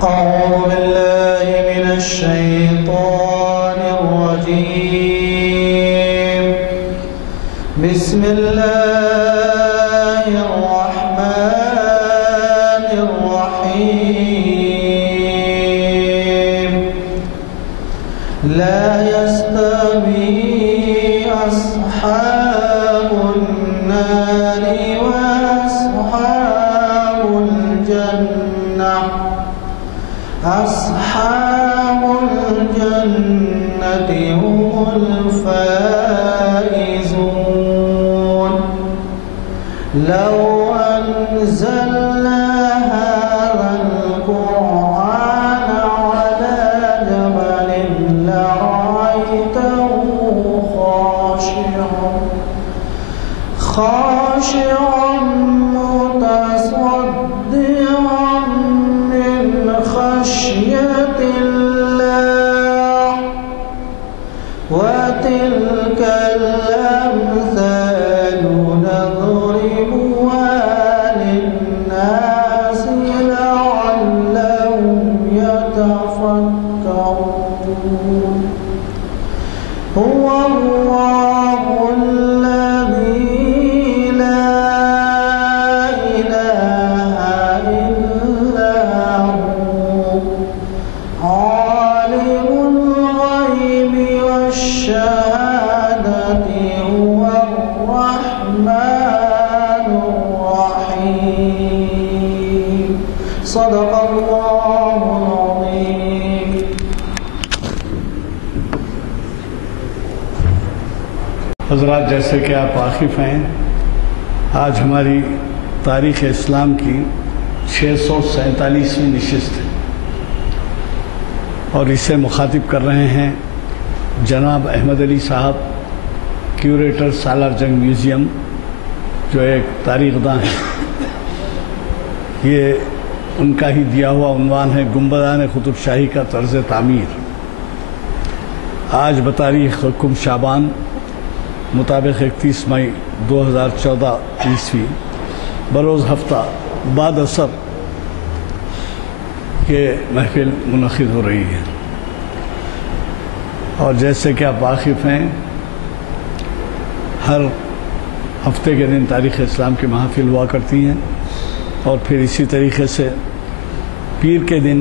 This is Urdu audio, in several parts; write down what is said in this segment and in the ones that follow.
أعوذ بالله من الشيطان الرجيم. بسم الله الرحمن الرحيم. لا يستوي أصحاب النار وأصحاب الجنة. أصحاب الجنة هم الفائزون. لو أنزلنا هذا القرآن على جبل لرأيته خاشعا متصدعا من خشية الله. وتلك الأمثال نضربها للناس لعلهم يتفكرون. هو الله الذي لا إله إلا هو عالم الغيب والشهادة هو الرحمن الرحيم. صدق الله العظيم. حضرات، جیسے کہ آپ واقف ہیں، آج ہماری تاریخ اسلام کی 647ویں نشست ہے اور اسے مخاطب کر رہے ہیں جناب احمد علی صاحب، کیوریٹر سالار جنگ میوزیم، جو ایک تاریخ داں ہیں۔ یہ ان کا ہی دیا ہوا عنوان ہے گنبدان قطب شاہی کا طرز تعمیر۔ آج بتاریخ حکم شعبان مطابق 31 مئی 2014 عیسوی بروز ہفتہ بعد عصر یہ محفل منعقد ہو رہی ہے، اور جیسے کہ آپ واقف ہیں، ہر ہفتے کے دن تاریخ اسلام کی محافل ہوا کرتی ہیں، اور پھر اسی طریقے سے پیر کے دن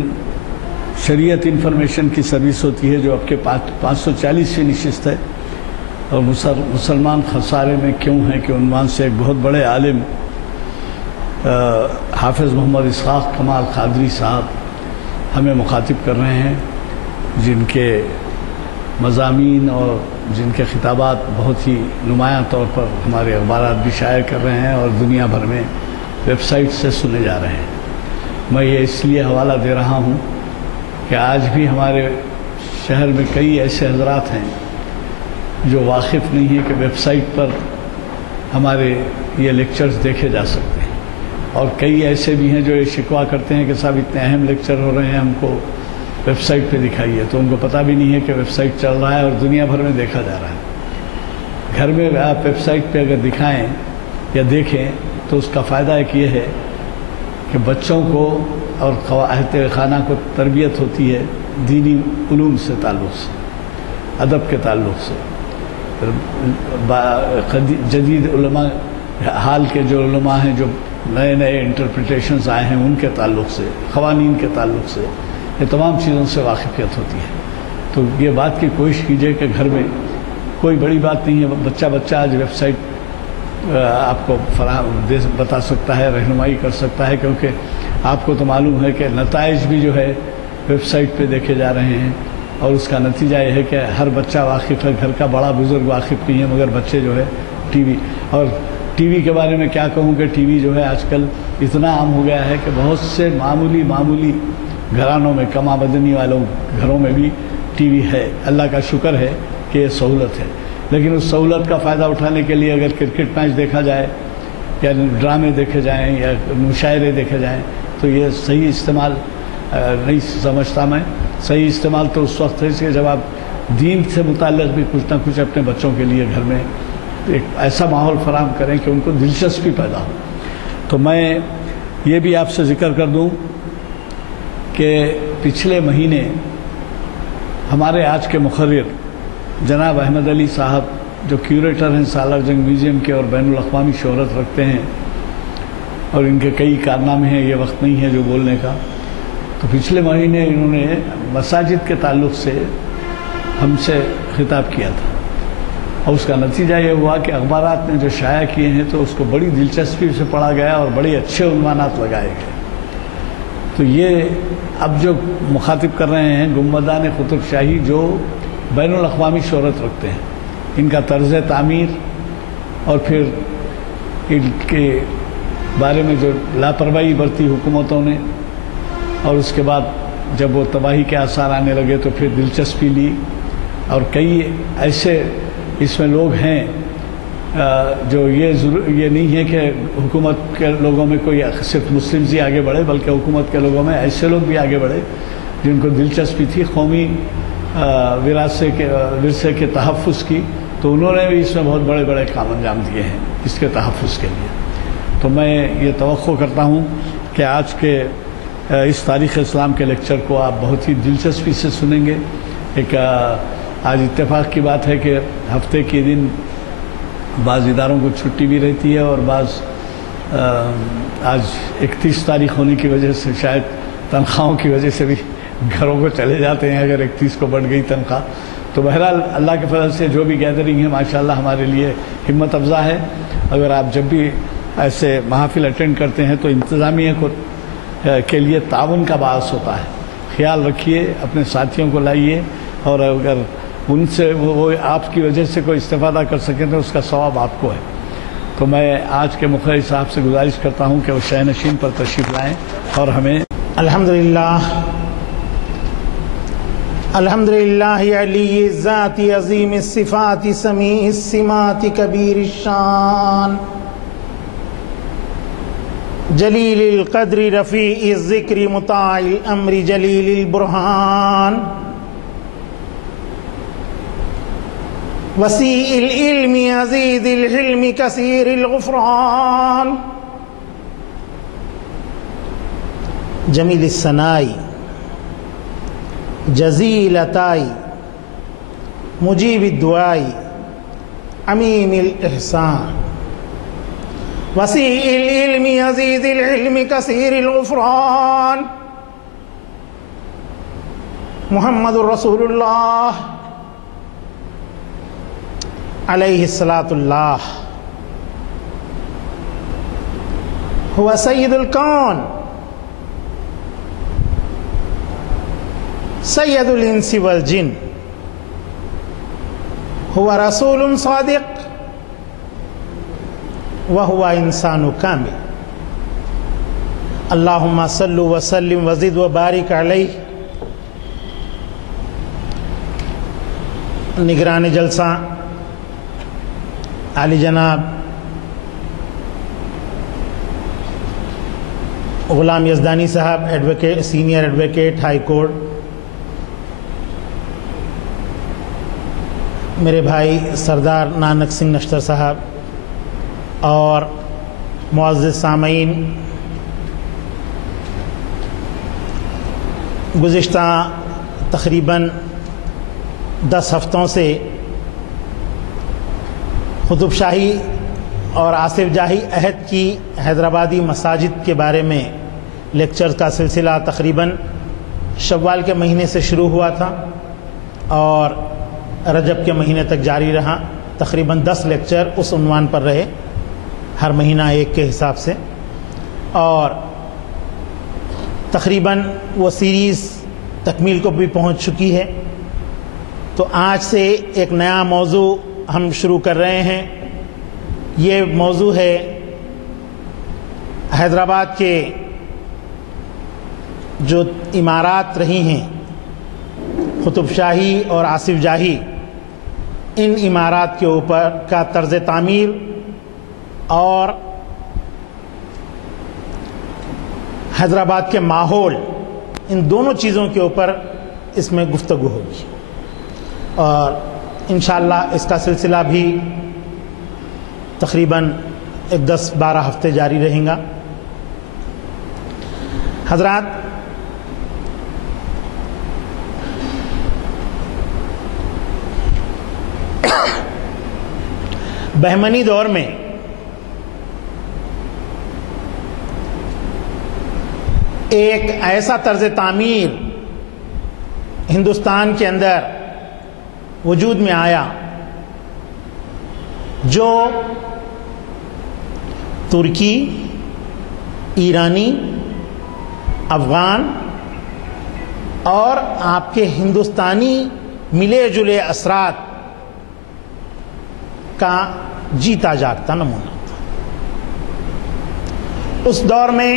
شریعت انفارمیشن کی سروس ہوتی ہے، جو اب کے 540ویں نشست ہے، اور مسلمان خسارے میں کیوں ہیں کہ عنوان سے ایک بہت بڑے عالم حافظ محمد اسحاق کمال قادری صاحب ہمیں مخاطب کر رہے ہیں، جن کے مضامین اور جن کے خطابات بہت ہی نمایاں طور پر ہمارے اخبارات بھی شائع کر رہے ہیں اور دنیا بھر میں ویب سائٹ سے سنے جا رہے ہیں۔ میں یہ اس لیے حوالہ دے رہا ہوں کہ آج بھی ہمارے شہر میں کئی ایسے حضرات ہیں جو واقف نہیں ہیں کہ ویب سائٹ پر ہمارے یہ لیکچرز دیکھے جا سکتے ہیں، اور کئی ایسے بھی ہیں جو یہ شکوہ کرتے ہیں کہ صاحب اتنے اہم لیکچر ہو رہے ہیں، ہم کو ویب سائٹ پہ دکھائیے، تو ان کو پتہ بھی نہیں ہے کہ ویب سائٹ چل رہا ہے اور دنیا بھر میں دیکھا جا رہا ہے۔ گھر میں آپ ویب سائٹ پہ اگر دکھائیں یا دیکھیں تو اس کا فائدہ ایک یہ ہے کہ بچوں کو اور اہل خانہ کو تربیت ہوتی ہے دینی علوم سے تعلق سے، ادب کے تعلق سے، جدید علماء، حال کے جو علماء ہیں، جو نئے نئے انٹرپریٹیشنز آئے ہیں، ان کے تعلق سے، قوانین کے تعلق سے، یہ تمام چیزوں سے واقفیت ہوتی ہے۔ تو یہ بات کی کوشش کیجئے کہ گھر میں کوئی بڑی بات نہیں ہے، بچہ آج ویب سائٹ آپ کو بتا سکتا ہے، رہنمائی کر سکتا ہے، کیونکہ آپ کو تو معلوم ہے کہ نتائج بھی جو ہے ویب سائٹ پہ دیکھے جا رہے ہیں، اور اس کا نتیجہ یہ ہے کہ ہر بچہ واقف ہے، گھر کا بڑا بزرگ واقف نہیں ہے، مگر بچے جو ہے ٹی وی، اور ٹی وی کے بارے میں کیا کہوں کہ ٹی وی جو ہے آج کل اتنا عام ہو گیا ہے کہ بہت سے معمولی گھرانوں میں، کم آمدنی والوں گھروں میں بھی ٹی وی ہے۔ اللہ کا شکر ہے کہ یہ سہولت ہے، لیکن اس سہولت کا فائدہ اٹھانے کے لیے اگر کرکٹ میچ دیکھا جائے یا ڈرامے دیکھے جائیں یا مشاعرے دیکھے جائیں تو یہ صحیح استعمال نہیں سمجھتا میں۔ صحیح استعمال تو اس وقت ہے کہ جب آپ دین سے متعلق بھی کچھ نہ کچھ اپنے بچوں کے لیے گھر میں ایک ایسا ماحول فراہم کریں کہ ان کو دلچسپی پیدا ہو۔ تو میں یہ بھی آپ سے ذکر کر دوں کہ پچھلے مہینے ہمارے آج کے مقرر جناب احمد علی صاحب جو کیوریٹر ہیں سالار جنگ میوزیم کے اور بین الاقوامی شہرت رکھتے ہیں اور ان کے کئی کارنامے ہیں، یہ وقت نہیں ہے جو بولنے کا، تو پچھلے مہینے انہوں نے مساجد کے تعلق سے ہم سے خطاب کیا تھا، اور اس کا نتیجہ یہ ہوا کہ اخبارات نے جو شائع کیے ہیں تو اس کو بڑی دلچسپی سے پڑھا گیا اور بڑے اچھے عنوانات لگائے گئے۔ تو یہ اب جو مخاطب کر رہے ہیں گنبدان قطب شاہی جو بین الاقوامی شہرت رکھتے ہیں، ان کا طرز تعمیر اور پھر ان کے بارے میں جو لاپرواہی برتی حکومتوں نے، اور اس کے بعد جب وہ تباہی کے آثار آنے لگے تو پھر دلچسپی لی، اور کئی ایسے اس میں لوگ ہیں جو یہ نہیں ہے کہ حکومت کے لوگوں میں کوئی صرف مسلم ہی آگے بڑھے، بلکہ حکومت کے لوگوں میں ایسے لوگ بھی آگے بڑھے جن کو دلچسپی تھی قومی ورثے کے تحفظ کی، تو انہوں نے بھی اس میں بہت بڑے بڑے کام انجام دیے ہیں اس کے تحفظ کے لیے۔ تو میں یہ توقع کرتا ہوں کہ آج کے اس تاریخ اسلام کے لیکچر کو آپ بہت ہی دلچسپی سے سنیں گے۔ ایک آج اتفاق کی بات ہے کہ ہفتے کے دن بعض اداروں کو چھٹی بھی رہتی ہے، اور بعض آج 31 تاریخ ہونے کی وجہ سے شاید تنخواہوں کی وجہ سے بھی گھروں کو چلے جاتے ہیں اگر 31 کو بڑھ گئی تنخواہ۔ تو بہرحال اللہ کے فضل سے جو بھی گیدرنگ ہے ماشاءاللہ ہمارے لیے ہمت افزا ہے۔ اگر آپ جب بھی ایسے محافل اٹینڈ کرتے ہیں تو انتظامیہ کے لیے تعاون کا باعث ہوتا ہے، خیال رکھیے، اپنے ساتھیوں کو لائیے، اور اگر ان سے وہ آپ کی وجہ سے کوئی استفادہ کر سکیں تو اس کا ثواب آپ کو ہے۔ تو میں آج کے مقرر صاحب سے گزارش کرتا ہوں کہ وہ شہ نشین پر تشریف لائیں اور ہمیں الحمدللہ علی الذات عظیم الصفات سمیع السمات کبیر الشان جلیل القدر رفیع الذکر مطاع الامر جلیل البرہان وسیع العلم عزیز الحلم کثیر الغفران جمیل الثنائی جزیل عطائی مجیب الدعائی عمیم الاحسان وسیع العلم عزیز الحلم کثیر الغفران محمد الرسول اللہ علیہ الصلاۃ اللہ هو سید الکون سید الانس والجن هو رسول صادق وهو انسان کامل اللہم صل وسلم وزد وبارک علیہ۔ نگران جلسہ علی جناب غلام یزدانی صاحب، advocate, senior advocate high court, میرے بھائی سردار نانک سنگھ نشتر صاحب، اور معزز سامعین، گزشتہ تقریباً 10 ہفتوں سے قطب شاہی اور آصف جاہی عہد کی حیدرآبادی مساجد کے بارے میں لیکچر کا سلسلہ تقریباً شوال کے مہینے سے شروع ہوا تھا اور رجب کے مہینے تک جاری رہا۔ تقریباً 10 لیکچر اس عنوان پر رہے، ہر مہینہ ایک کے حساب سے، اور تقریباً وہ سیریز تکمیل کو بھی پہنچ چکی ہے۔ تو آج سے ایک نیا موضوع ہم شروع کر رہے ہیں۔ یہ موضوع ہے حیدرآباد کے جو عمارات رہی ہیں قطب شاہی اور آصف جاہی، ان عمارات کے اوپر کا طرز تعمیر اور حیدرآباد کے ماحول، ان دونوں چیزوں کے اوپر اس میں گفتگو ہوگی، اور انشاءاللہ اس کا سلسلہ بھی تقریباً ایک 10-12 ہفتے جاری رہیں گا۔ حضرات، بہمنی دور میں ایک ایسا طرز تعمیر ہندوستان کے اندر وجود میں آیا جو ترکی، ایرانی، افغان اور آپ کے ہندوستانی ملے جلے اثرات کا جیتا جاگتا نمونہ تھا۔ اس دور میں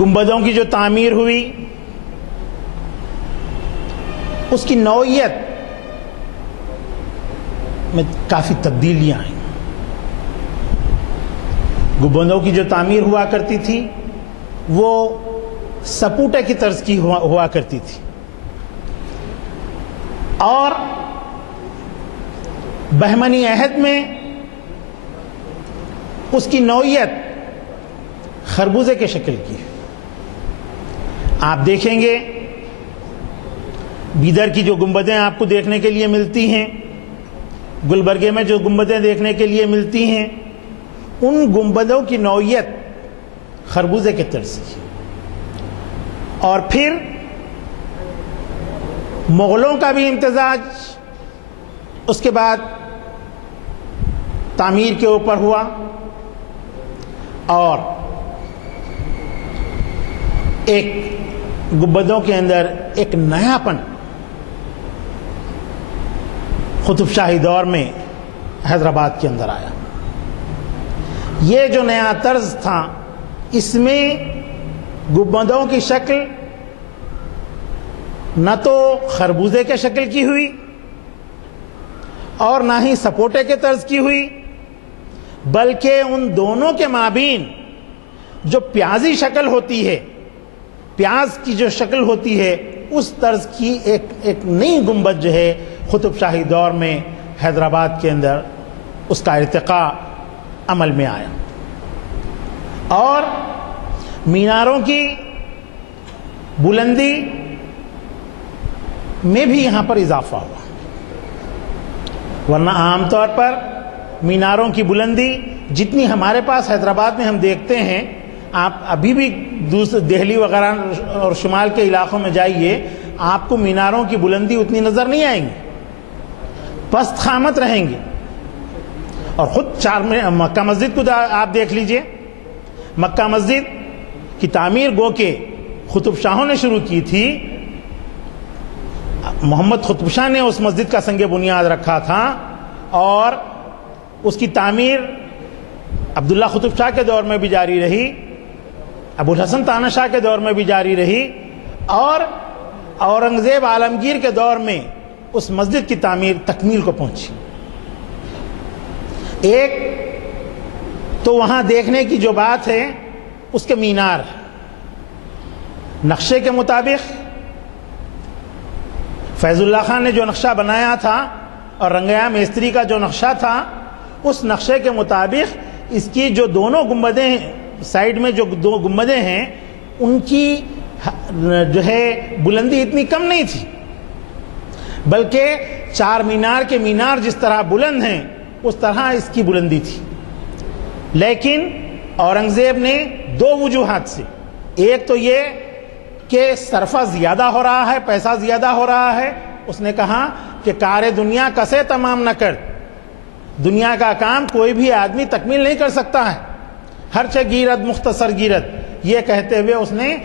گنبدوں کی جو تعمیر ہوئی اس کی نوعیت میں کافی تبدیلیاں آئیں۔ گنبدوں کی جو تعمیر ہوا کرتی تھی وہ سپوٹے کی طرز کی ہوا کرتی تھی، اور بہمنی عہد میں اس کی نوعیت خربوزے کے شکل کی ہے۔ آپ دیکھیں گے بیدر کی جو گنبدیں آپ کو دیکھنے کے لیے ملتی ہیں، گلبرگے میں جو گنبدیں دیکھنے کے لیے ملتی ہیں، ان گنبدوں کی نوعیت خربوزے کے طرز کی۔ اور پھر مغلوں کا بھی امتزاج اس کے بعد تعمیر کے اوپر ہوا، اور ایک گنبدوں کے اندر ایک نیا پن قطب شاہی دور میں حیدرآباد کے اندر آیا۔ یہ جو نیا طرز تھا اس میں گنبدوں کی شکل نہ تو خربوزے کے شکل کی ہوئی اور نہ ہی سپوٹے کے طرز کی ہوئی، بلکہ ان دونوں کے مابین جو پیازی شکل ہوتی ہے، پیاز کی جو شکل ہوتی ہے، اس طرز کی ایک نئی گنبد جو ہے قطب شاہی دور میں حیدرآباد کے اندر اس کا ارتقاء عمل میں آیا، اور میناروں کی بلندی میں بھی یہاں پر اضافہ ہوا۔ ورنہ عام طور پر میناروں کی بلندی جتنی ہمارے پاس حیدرآباد میں ہم دیکھتے ہیں، آپ ابھی بھی دہلی وغیرہ اور شمال کے علاقوں میں جائیے، آپ کو میناروں کی بلندی اتنی نظر نہیں آئیں گی، پست خامت رہیں گی۔ اور خود مکہ مسجد کو آپ دیکھ لیجئے، مکہ مسجد کی تعمیر گو کہ قطب شاہوں نے شروع کی تھی، محمد قطب شاہ نے اس مسجد کا سنگ بنیاد رکھا تھا، اور اس کی تعمیر عبداللہ قطب شاہ کے دور میں بھی جاری رہی، ابوالحسن تانہ شاہ کے دور میں بھی جاری رہی، اور اورنگزیب عالمگیر کے دور میں اس مسجد کی تعمیر تکمیل کو پہنچی۔ ایک تو وہاں دیکھنے کی جو بات ہے اس کے مینار نقشے کے مطابق فیض اللہ خان نے جو نقشہ بنایا تھا اور رنگیا میستری کا جو نقشہ تھا، اس نقشے کے مطابق اس کی جو دونوں گنبدیں سائیڈ میں جو دو گنبدیں ہیں ان کی جو ہے بلندی اتنی کم نہیں تھی، بلکہ چار مینار کے مینار جس طرح بلند ہیں اس طرح اس کی بلندی تھی۔ لیکن اورنگزیب نے دو وجوہات سے، ایک تو یہ کہ صرفہ زیادہ ہو رہا ہے، پیسہ زیادہ ہو رہا ہے، اس نے کہا کہ کار دنیا کسے تمام نہ کر، دنیا کا کام کوئی بھی آدمی تکمیل نہیں کر سکتا ہے، ہر چہ گیرد مختصر گیرد، یہ کہتے ہوئے اس نے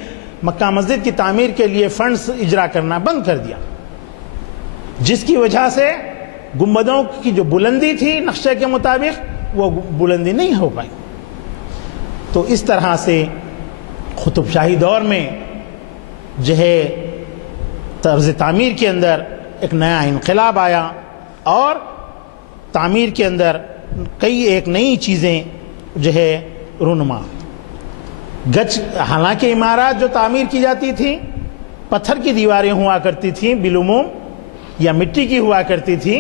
مکہ مسجد کی تعمیر کے لیے فنڈز اجرا کرنا بند کر دیا، جس کی وجہ سے گنبدوں کی جو بلندی تھی نقشے کے مطابق وہ بلندی نہیں ہو پائی۔ تو اس طرح سے قطب شاہی دور میں جو ہے طرز تعمیر کے اندر ایک نیا انقلاب آیا، اور تعمیر کے اندر ایک نئی چیزیں جو ہے رونما۔ گچ حالانکہ عمارات جو تعمیر کی جاتی تھی پتھر کی دیواریں ہوا کرتی تھیں بالعموم، یا مٹی کی ہوا کرتی تھی،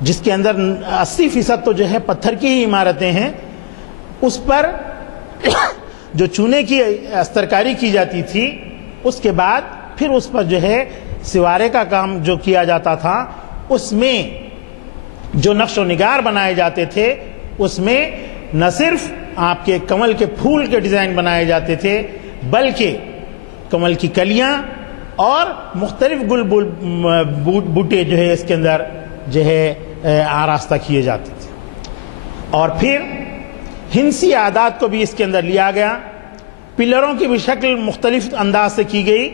جس کے اندر 80% تو جو ہے پتھر کی ہی عمارتیں ہیں، اس پر جو چونے کی استرکاری کی جاتی تھی، اس کے بعد پھر اس پر جو ہے سوارے کا کام جو کیا جاتا تھا، اس میں جو نقش و نگار بنائے جاتے تھے، اس میں نہ صرف آپ کے کمل کے پھول کے ڈیزائن بنائے جاتے تھے، بلکہ کمل کی کلیاں اور مختلف گل بوٹے جو ہے اس کے اندر جو ہے آراستہ کیے جاتے تھے۔ اور پھر ہندسی عادات کو بھی اس کے اندر لیا گیا، پلروں کی بھی شکل مختلف انداز سے کی گئی۔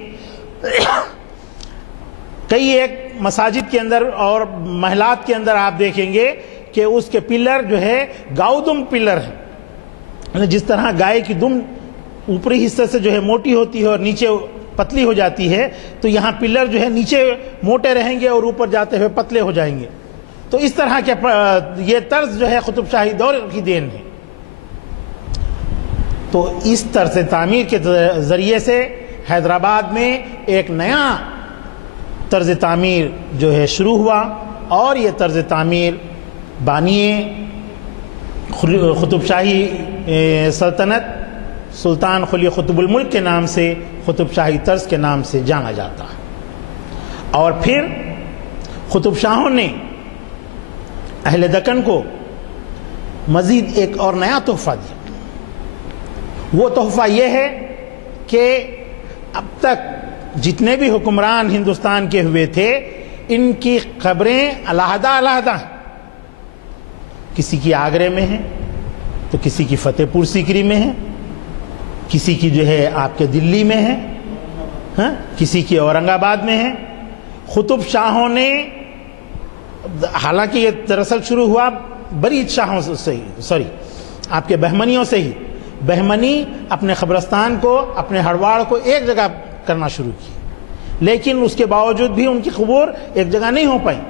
کئی ایک مساجد کے اندر اور محلات کے اندر آپ دیکھیں گے کہ اس کے پلر جو ہے گاؤدم پلر ہے، جس طرح گائے کی دم اوپری حصے سے جو ہے موٹی ہوتی ہے اور نیچے پتلی ہو جاتی ہے، تو یہاں پلر جو ہے نیچے موٹے رہیں گے اور اوپر جاتے ہوئے پتلے ہو جائیں گے۔ تو اس طرح کے یہ طرز جو ہے قطب شاہی دور کی دین ہے۔ تو اس طرز تعمیر کے ذریعے سے حیدرآباد میں ایک نیا طرز تعمیر جو ہے شروع ہوا، اور یہ طرز تعمیر بانی قطب شاہی سلطنت سلطان قلی قطب الملک کے نام سے، قطب شاہی طرز کے نام سے جانا جاتا ہے۔ اور پھر قطب شاہوں نے اہل دکن کو مزید ایک اور نیا تحفہ دیا۔ وہ تحفہ یہ ہے کہ اب تک جتنے بھی حکمران ہندوستان کے ہوئے تھے، ان کی قبریں علیحدہ علیحدہ ہیں۔ کسی کی آگرے میں ہے تو کسی کی فتح پور سیکری میں ہے، کسی کی جو ہے آپ کے دلی میں ہے، کسی کی اورنگ آباد میں ہے۔ قطب شاہوں نے، حالانکہ یہ دراصل شروع ہوا برید شاہوں سے ہی، آپ کے بہمنیوں سے ہی۔ بہمنی اپنے قبرستان کو، اپنے ہڑواڑ کو ایک جگہ کرنا شروع کی، لیکن اس کے باوجود بھی ان کی قبور ایک جگہ نہیں ہو پائیں۔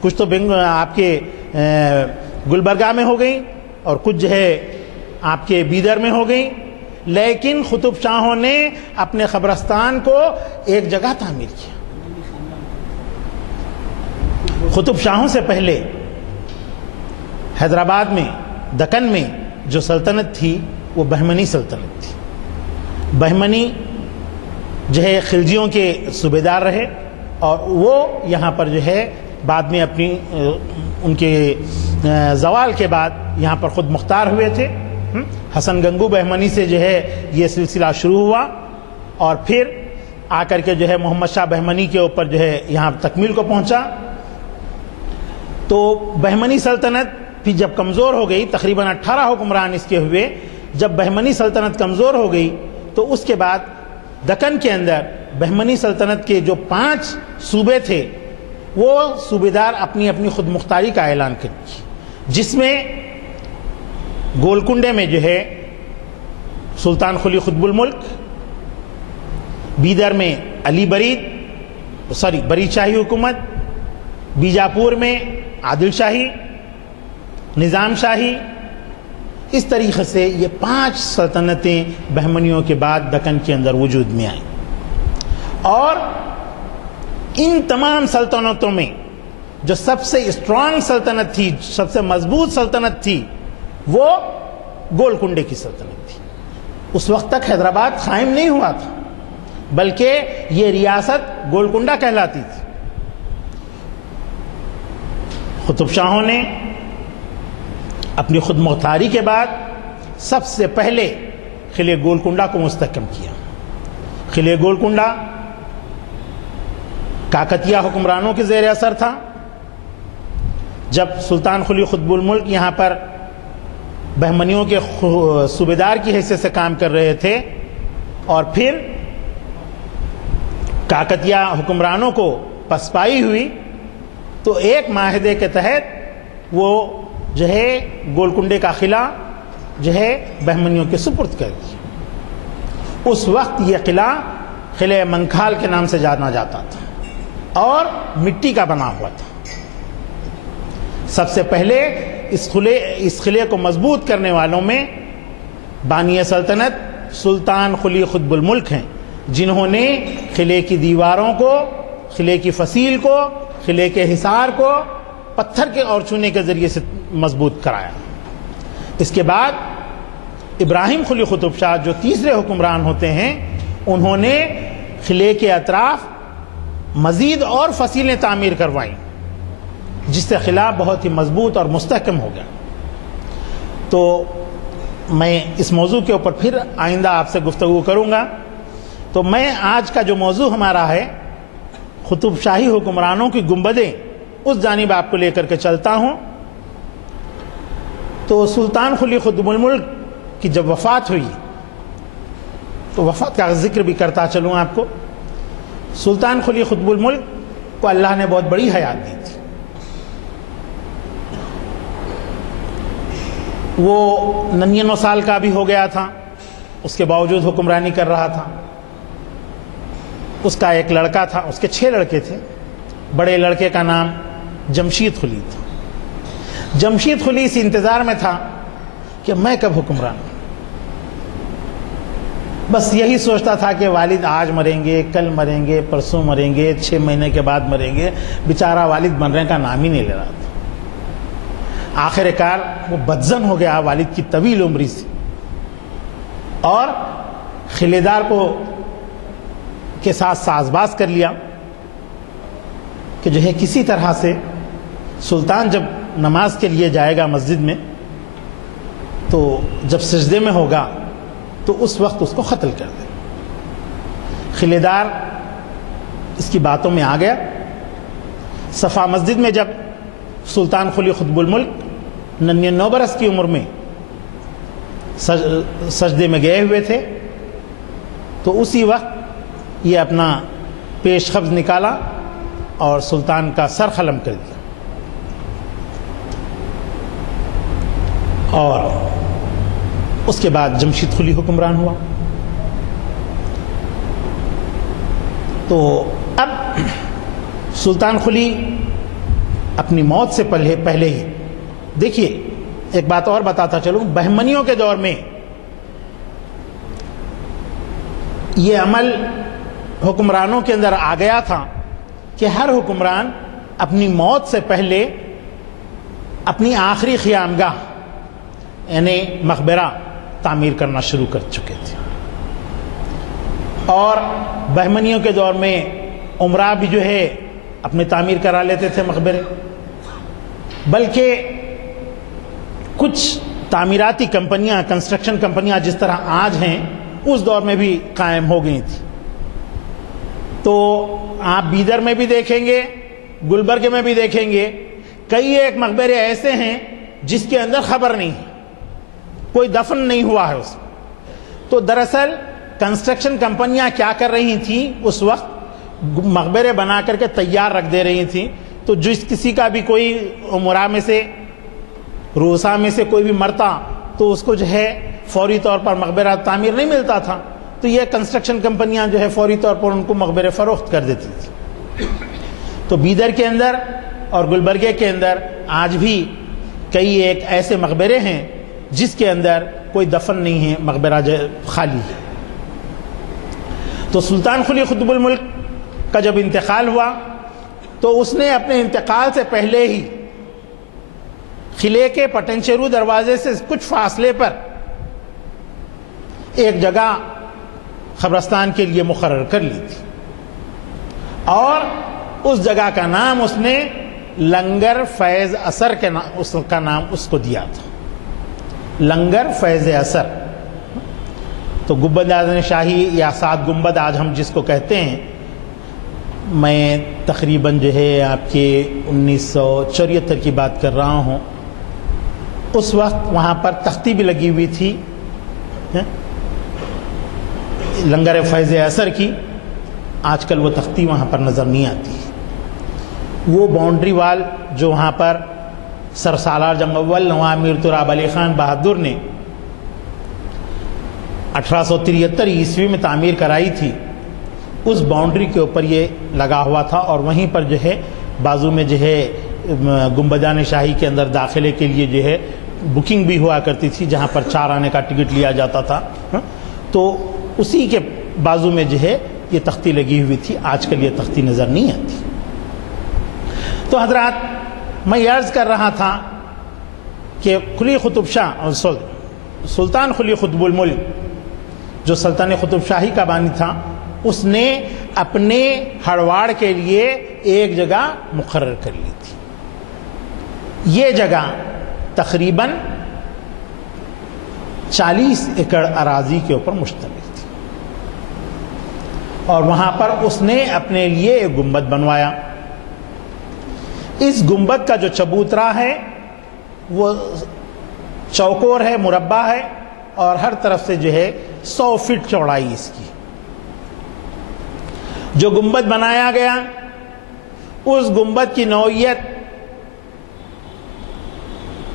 کچھ تو آپ کے گلبرگہ میں ہو گئی اور کچھ جو ہے آپ کے بیدر میں ہو گئی، لیکن قطب شاہوں نے اپنے قبرستان کو ایک جگہ تعمیر کیا۔ قطب شاہوں سے پہلے حیدرآباد میں، دکن میں جو سلطنت تھی وہ بہمنی سلطنت تھی۔ بہمنی جو ہے خلجیوں کے صوبیدار رہے، اور وہ یہاں پر جو ہے بعد میں اپنی ان کے زوال کے بعد یہاں پر خود مختار ہوئے تھے۔ حسن گنگو بہمنی سے جو ہے یہ سلسلہ شروع ہوا، اور پھر آ کر کے جو ہے محمد شاہ بہمنی کے اوپر جو ہے یہاں تکمیل کو پہنچا۔ تو بہمنی سلطنت پھر جب کمزور ہو گئی، تقریباً 18 حکمران اس کے ہوئے، جب بہمنی سلطنت کمزور ہو گئی تو اس کے بعد دکن کے اندر بہمنی سلطنت کے جو 5 صوبے تھے، وہ صوبیدار اپنی اپنی خود مختاری کا اعلان کریں، جس میں گولکنڈے میں جو ہے سلطان قلی قطب الملک، بیدر میں علی برید شاہی حکومت، بیجاپور میں عادل شاہی، نظام شاہی، اس طریقے سے یہ 5 سلطنتیں بہمنیوں کے بعد دکن کے اندر وجود میں آئیں۔ اور ان تمام سلطنتوں میں جو سب سے اسٹرانگ سلطنت تھی، سب سے مضبوط سلطنت تھی، وہ گولکنڈے کی سلطنت تھی۔ اس وقت تک حیدرآباد قائم نہیں ہوا تھا، بلکہ یہ ریاست گولکنڈہ کہلاتی تھی۔ قطب شاہوں نے اپنی خود مختاری کے بعد سب سے پہلے قلعہ گولکنڈہ کو مستحکم کیا۔ قلعہ گولکنڈہ کاکتیہ حکمرانوں کے زیر اثر تھا۔ جب سلطان قلی قطب الملک یہاں پر بہمنیوں کے صوبیدار کی حیثیت سے کام کر رہے تھے، اور پھر کاکتیہ حکمرانوں کو پسپائی ہوئی، تو ایک معاہدے کے تحت وہ جو ہے گولکنڈے کا قلعہ جو ہے بہمنیوں کے سپرد کر دیا۔ اس وقت یہ قلعہ منکھال کے نام سے جانا جاتا تھا اور مٹی کا بنا ہوا تھا۔ سب سے پہلے اس قلعے کو مضبوط کرنے والوں میں بانی سلطنت سلطان قلی قطب الملک ہیں، جنہوں نے قلعے کی دیواروں کو، قلعے کی فصیل کو، قلعے کے حصار کو پتھر کے اور چونے کے ذریعے سے مضبوط کرایا۔ اس کے بعد ابراہیم قلی قطب شاہ جو تیسرے حکمران ہوتے ہیں، انہوں نے قلعے کے اطراف مزید اور فصیلیں تعمیر کروائیں، جس سے قلعہ بہت ہی مضبوط اور مستحکم ہو گیا۔ تو میں اس موضوع کے اوپر پھر آئندہ آپ سے گفتگو کروں گا۔ تو میں آج کا جو موضوع ہمارا ہے قطب شاہی حکمرانوں کی گنبدیں، اس جانب آپ کو لے کر کے چلتا ہوں۔ تو سلطان قلی قطب الملک کی جب وفات ہوئی تو وفات کا ذکر بھی کرتا چلوں آپ کو۔ سلطان قلی قطب الملک کو اللہ نے بہت بڑی حیات دی تھی۔ وہ 99 سال کا بھی ہو گیا تھا، اس کے باوجود حکمرانی کر رہا تھا۔ اس کا ایک لڑکا تھا، اس کے 6 لڑکے تھے۔ بڑے لڑکے کا نام جمشید قلی تھا۔ جمشید قلی اس انتظار میں تھا کہ میں کب حکمران ہوں۔ بس یہی سوچتا تھا کہ والد آج مریں گے، کل مریں گے، پرسوں مریں گے، 6 مہینے کے بعد مریں گے۔ بیچارہ والد مرنے کا نام ہی نہیں لے رہا تھا۔ آخر کار وہ بدظن ہو گیا والد کی طویل عمری سے، اور قلعے دار کو کے ساتھ ساز باز کر لیا کہ جو ہے کسی طرح سے سلطان جب نماز کے لیے جائے گا مسجد میں، تو جب سجدے میں ہوگا تو اس وقت اس کو قتل کر دے۔ قلعے دار اس کی باتوں میں آ گیا۔ صفا مسجد میں جب سلطان قلی قطب الملک 99 برس کی عمر میں سجدے میں گئے ہوئے تھے، تو اسی وقت یہ اپنا پیش قبض نکالا اور سلطان کا سر قلم کر دیا، اور اس کے بعد جمشید قلی حکمران ہوا۔ تو اب سلطان قلی اپنی موت سے پہلے ہی، دیکھیے ایک بات اور بتاتا چلوں، بہمنیوں کے دور میں یہ عمل حکمرانوں کے اندر آ گیا تھا کہ ہر حکمران اپنی موت سے پہلے اپنی آخری خیامگاہ یعنی مقبرہ تعمیر کرنا شروع کر چکے تھے۔ اور بہمنیوں کے دور میں عمرہ بھی جو ہے اپنے تعمیر کرا لیتے تھے مقبرے، بلکہ کچھ تعمیراتی کمپنیاں، کنسٹرکشن کمپنیاں جس طرح آج ہیں اس دور میں بھی قائم ہو گئی تھی۔ تو آپ بیدر میں بھی دیکھیں گے، گلبرگ میں بھی دیکھیں گے، کئی ایک مقبرے ایسے ہیں جس کے اندر خبر نہیں ہے، کوئی دفن نہیں ہوا ہے اس میں۔ تو دراصل کنسٹرکشن کمپنیاں کیا کر رہی تھیں اس وقت، مقبرے بنا کر کے تیار رکھ دے رہی تھیں۔ تو جس کسی کا بھی کوئی عمرہ میں سے، روسا میں سے کوئی بھی مرتا تو اس کو جو ہے فوری طور پر مقبرہ تعمیر نہیں ملتا تھا، تو یہ کنسٹرکشن کمپنیاں جو ہے فوری طور پر ان کو مقبرے فروخت کر دیتی تھی۔ تو بیدر کے اندر اور گلبرگے کے اندر آج بھی کئی ایک ایسے مقبرے ہیں جس کے اندر کوئی دفن نہیں ہے، مقبرہ خالی ہے۔ تو سلطان قلی قطب الملک کا جب انتقال ہوا تو اس نے اپنے انتقال سے پہلے ہی قلعے کے پٹنچیرو دروازے سے کچھ فاصلے پر ایک جگہ قبرستان کے لیے مقرر کر لی تھی، اور اس جگہ کا نام اس نے لنگر فیض اثر کے نام، اس کا نام اس کو دیا تھا، لنگر فیض اثر۔ تو گنبد اعظم شاہی یا 7 گنبد آج ہم جس کو کہتے ہیں، میں تقریباً جو ہے آپ کے 1974 کی بات کر رہا ہوں۔ اس وقت وہاں پر تختی بھی لگی ہوئی تھی لنگر فیض اثر کی، آج کل وہ تختی وہاں پر نظر نہیں آتی۔ وہ باؤنڈری وال جو وہاں پر سر سالار جنگ اول نواب میر تراب علی خان بہادر نے 1873 عیسوی میں تعمیر کرائی تھی، اس باؤنڈری کے اوپر یہ لگا ہوا تھا، اور وہیں پر جو ہے بازو میں جو ہے گنبدان شاہی کے اندر داخلے کے لیے جو ہے بکنگ بھی ہوا کرتی تھی، جہاں پر 4 آنے کا ٹکٹ لیا جاتا تھا۔ تو اسی کے بازو میں جو ہے یہ تختی لگی ہوئی تھی، آج کل یہ تختی نظر نہیں آتی۔ تو حضرات، میں یہ عرض کر رہا تھا کہ قلی قطب شاہ اور سلطان قلی قطب الملک جو سلطنت قطب شاہی کا بانی تھا، اس نے اپنے ہڑواڑ کے لیے ایک جگہ مقرر کر لی تھی. یہ جگہ تقریباً 40 ایکڑ اراضی کے اوپر مشتمل تھی، اور وہاں پر اس نے اپنے لیے ایک گنبد بنوایا. اس گنبد کا جو چبوترا ہے وہ چوکور ہے، مربع ہے، اور ہر طرف سے جو ہے 100 فٹ چوڑائی اس کی. جو گنبد بنایا گیا اس گنبد کی نوعیت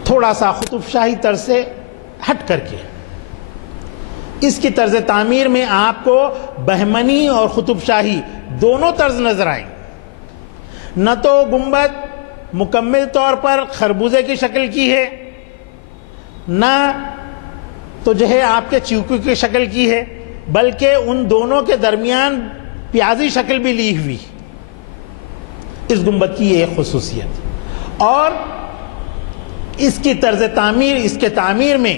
تھوڑا سا قطب شاہی طرز سے ہٹ کر کے، اس کی طرز تعمیر میں آپ کو بہمنی اور قطب شاہی دونوں طرز نظر آئیں. نہ تو گنبد مکمل طور پر خربوزے کی شکل کی ہے، نہ تو جو ہے آپ کے چیکو کی شکل کی ہے، بلکہ ان دونوں کے درمیان پیازی شکل بھی لی ہوئی. اس گنبد کی یہ ایک خصوصیت. اور اس کی طرز تعمیر، اس کے تعمیر میں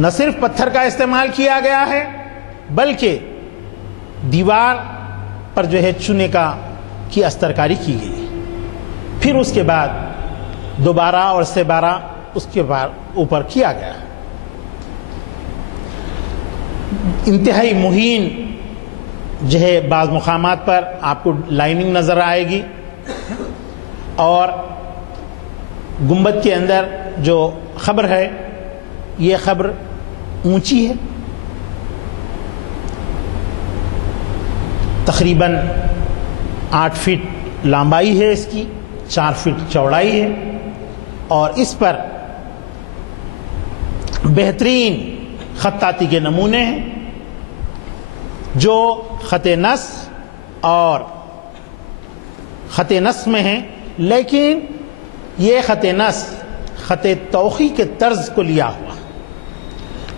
نہ صرف پتھر کا استعمال کیا گیا ہے بلکہ دیوار پر جو ہے چونے کی استرکاری کی گئی. پھر اس کے بعد دوبارہ اور سبارہ اس کے اوپر کیا گیا. انتہائی مہین جو ہے بعض مقامات پر آپ کو لائننگ نظر آئے گی، اور گنبد کے اندر جو خبر ہے یہ خبر اونچی ہے، تقریباً 8 فٹ لمبائی ہے اس کی، 4 فٹ چوڑائی ہے، اور اس پر بہترین خطاطی کے نمونے ہیں جو خط نص اور خط نص میں ہیں، لیکن یہ خط نص خط توخی کے طرز کو لیا ہوا.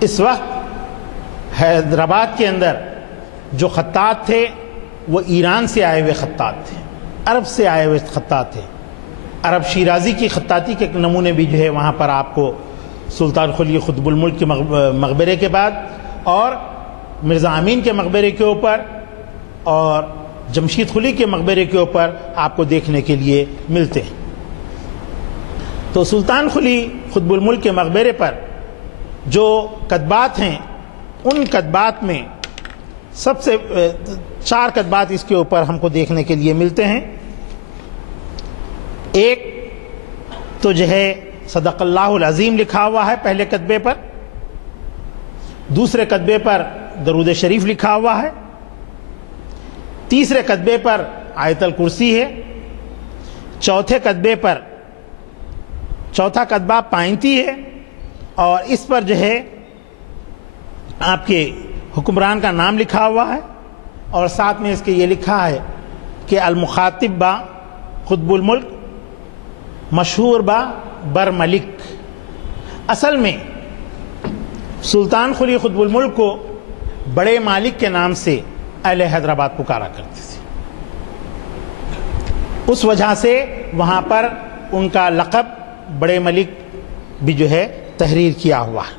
اس وقت حیدرآباد کے اندر جو خطاط تھے وہ ایران سے آئے ہوئے خطاط تھے، عرب سے آئے ہوئے خطاط تھے. عرب شیرازی کی خطاطی کے نمونے بھی جو ہے وہاں پر آپ کو سلطان قلی قطب الملک کے مقبرے کے بعد اور مرزا امین کے مقبرے کے اوپر اور جمشید قلی کے مقبرے کے اوپر آپ کو دیکھنے کے لیے ملتے ہیں. تو سلطان قلی قطب الملک کے مقبرے پر جو کتبات ہیں ان کتبات میں سب سے 4 کتبات اس کے اوپر ہم کو دیکھنے کے لیے ملتے ہیں. ایک تو جو ہے صدق اللہ العظیم لکھا ہوا ہے پہلے کتبے پر، دوسرے کتبے پر درود شریف لکھا ہوا ہے، تیسرے کتبے پر آیت الکرسی ہے، چوتھے کتبے پر چوتھا کتبہ پائنتی ہے، اور اس پر جو ہے آپ کے حکمران کا نام لکھا ہوا ہے، اور ساتھ میں اس کے یہ لکھا ہے کہ المخاطب با قطب الملک مشہور با بر ملک. اصل میں سلطان قلی قطب الملک کو بڑے مالک کے نام سے اہل حیدرآباد پکارا کرتے تھے، اس وجہ سے وہاں پر ان کا لقب بڑے ملک بھی جو ہے تحریر کیا ہوا ہے.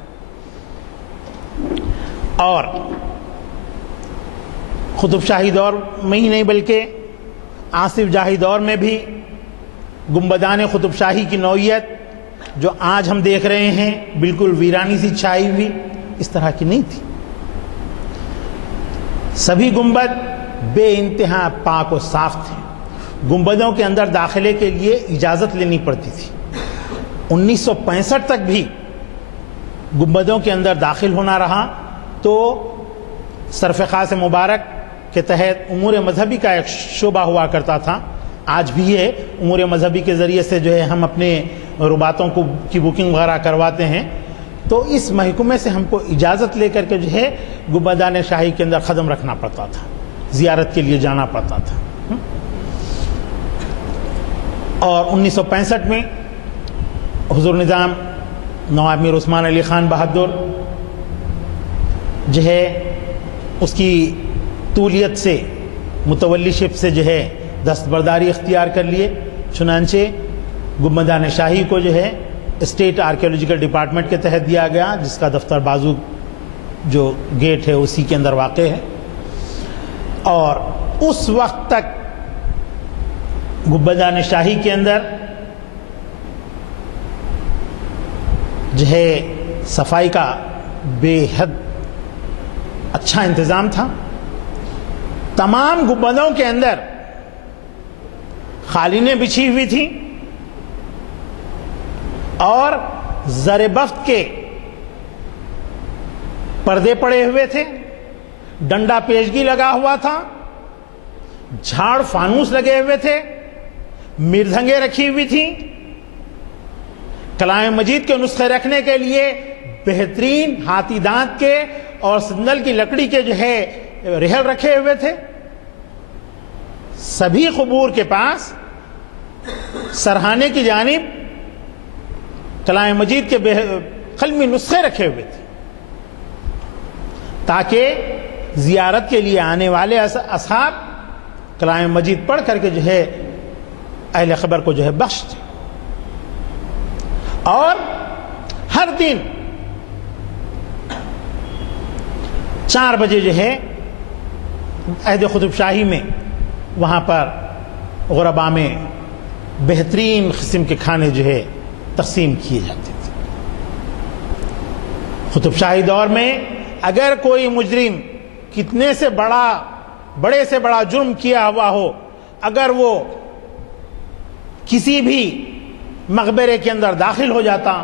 اور قطب شاہی دور میں ہی نہیں بلکہ آصف جاہی دور میں بھی گنبدان قطب شاہی کی نوعیت جو آج ہم دیکھ رہے ہیں بالکل ویرانی سی چھائی ہوئی اس طرح کی نہیں تھی. سبھی گنبد بے انتہا پاک و صاف تھے. گنبدوں کے اندر داخلے کے لیے اجازت لینی پڑتی تھی. 1965 تک بھی گنبدوں کے اندر داخل ہونا رہا تو صرف خاص مبارک کے تحت امور مذہبی کا ایک شعبہ ہوا کرتا تھا. آج بھی ہے، امور مذہبی کے ذریعے سے جو ہے ہم اپنے رباطوں کی بکنگ وغیرہ کرواتے ہیں. تو اس محکمے سے ہم کو اجازت لے کر کے جو ہے گنبدان شاہی کے اندر قدم رکھنا پڑتا تھا، زیارت کے لیے جانا پڑتا تھا. اور 1965 میں حضور نظام نواب میر عثمان علی خان بہادر جو ہے اس کی طولیت سے متولی شپ سے جو ہے دستبرداری اختیار کر لیے. چنانچہ گنبدان شاہی کو جو ہے اسٹیٹ آرکیولوجیکل ڈپارٹمنٹ کے تحت دیا گیا، جس کا دفتر بازو جو گیٹ ہے اسی کے اندر واقع ہے، اور اس وقت تک گنبدان شاہی کے اندر جو ہے صفائی کا بے حد اچھا انتظام تھا۔ تمام گنبدوں کے اندر قالینیں بچھی ہوئی تھیں اور زر بفت کے پردے پڑے ہوئے تھے، ڈنڈا پیشگی لگا ہوا تھا، جھاڑ فانوس لگے ہوئے تھے، مردنگیں رکھی ہوئی تھیں، کلام مجید کے نسخے رکھنے کے لیے بہترین ہاتھی دانت کے اور سندل کی لکڑی کے جو ہے رہل رکھے ہوئے تھے۔ سبھی قبور کے پاس سرہانے کی جانب کلام مجید کے قلمی نسخے رکھے ہوئے تھے، تاکہ زیارت کے لیے آنے والے اصحاب کلام مجید پڑھ کر کے جو ہے اہل خبر کو جو ہے بخش دیں۔ اور ہر دن 4 بجے جو ہے عہد قطب شاہی میں وہاں پر غرباء میں بہترین قسم کے کھانے جو ہے تقسیم کیے جاتے تھے۔ قطب شاہی دور میں اگر کوئی مجرم کتنے سے بڑے سے بڑا جرم کیا ہوا ہو، اگر وہ کسی بھی مقبرے کے اندر داخل ہو جاتا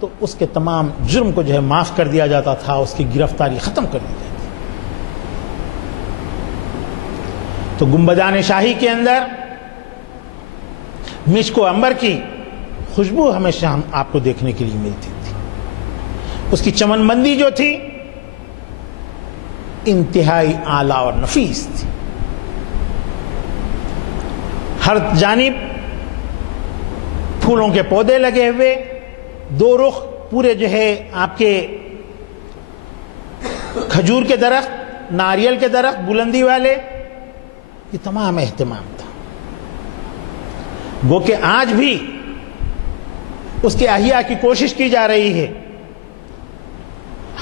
تو اس کے تمام جرم کو جو ہے معاف کر دیا جاتا تھا، اس کی گرفتاری ختم کر دی جاتی۔ تو گنبدان شاہی کے اندر مشک و عنبر کی خوشبو ہمیشہ آپ کو دیکھنے کے لیے ملتی تھی۔ اس کی چمن بندی جو تھی انتہائی اعلیٰ اور نفیس تھی۔ ہر جانب پھولوں کے پودے لگے ہوئے، 2 رخ پورے جو ہے آپ کے کھجور کے درخت، ناریل کے درخت بلندی والے، یہ تمام اہتمام تھا۔ گو کہ آج بھی اس کے احیاء کی کوشش کی جا رہی ہے،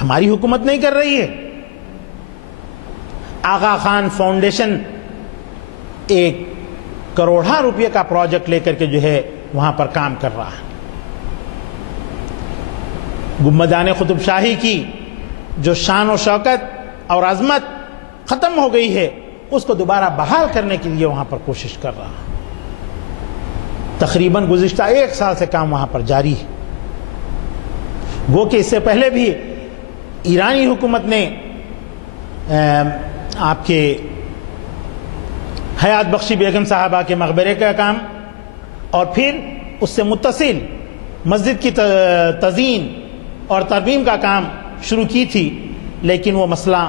ہماری حکومت نہیں کر رہی ہے۔ آغا خان فاؤنڈیشن 1 کروڑ روپے کا پروجیکٹ لے کر کے جو ہے وہاں پر کام کر رہا ہے۔ گنبدان قطب شاہی کی جو شان و شوکت اور عظمت ختم ہو گئی ہے، اس کو دوبارہ بحال کرنے کے لیے وہاں پر کوشش کر رہا ہے۔ تقریباً گزشتہ 1 سال سے کام وہاں پر جاری ہے۔ گو کہ اس سے پہلے بھی ایرانی حکومت نے آپ کے حیات بخشی بیگم صاحبہ کے مقبرے کا کام اور پھر اس سے متصل مسجد کی تزئین اور ترمیم کا کام شروع کی تھی، لیکن وہ مسئلہ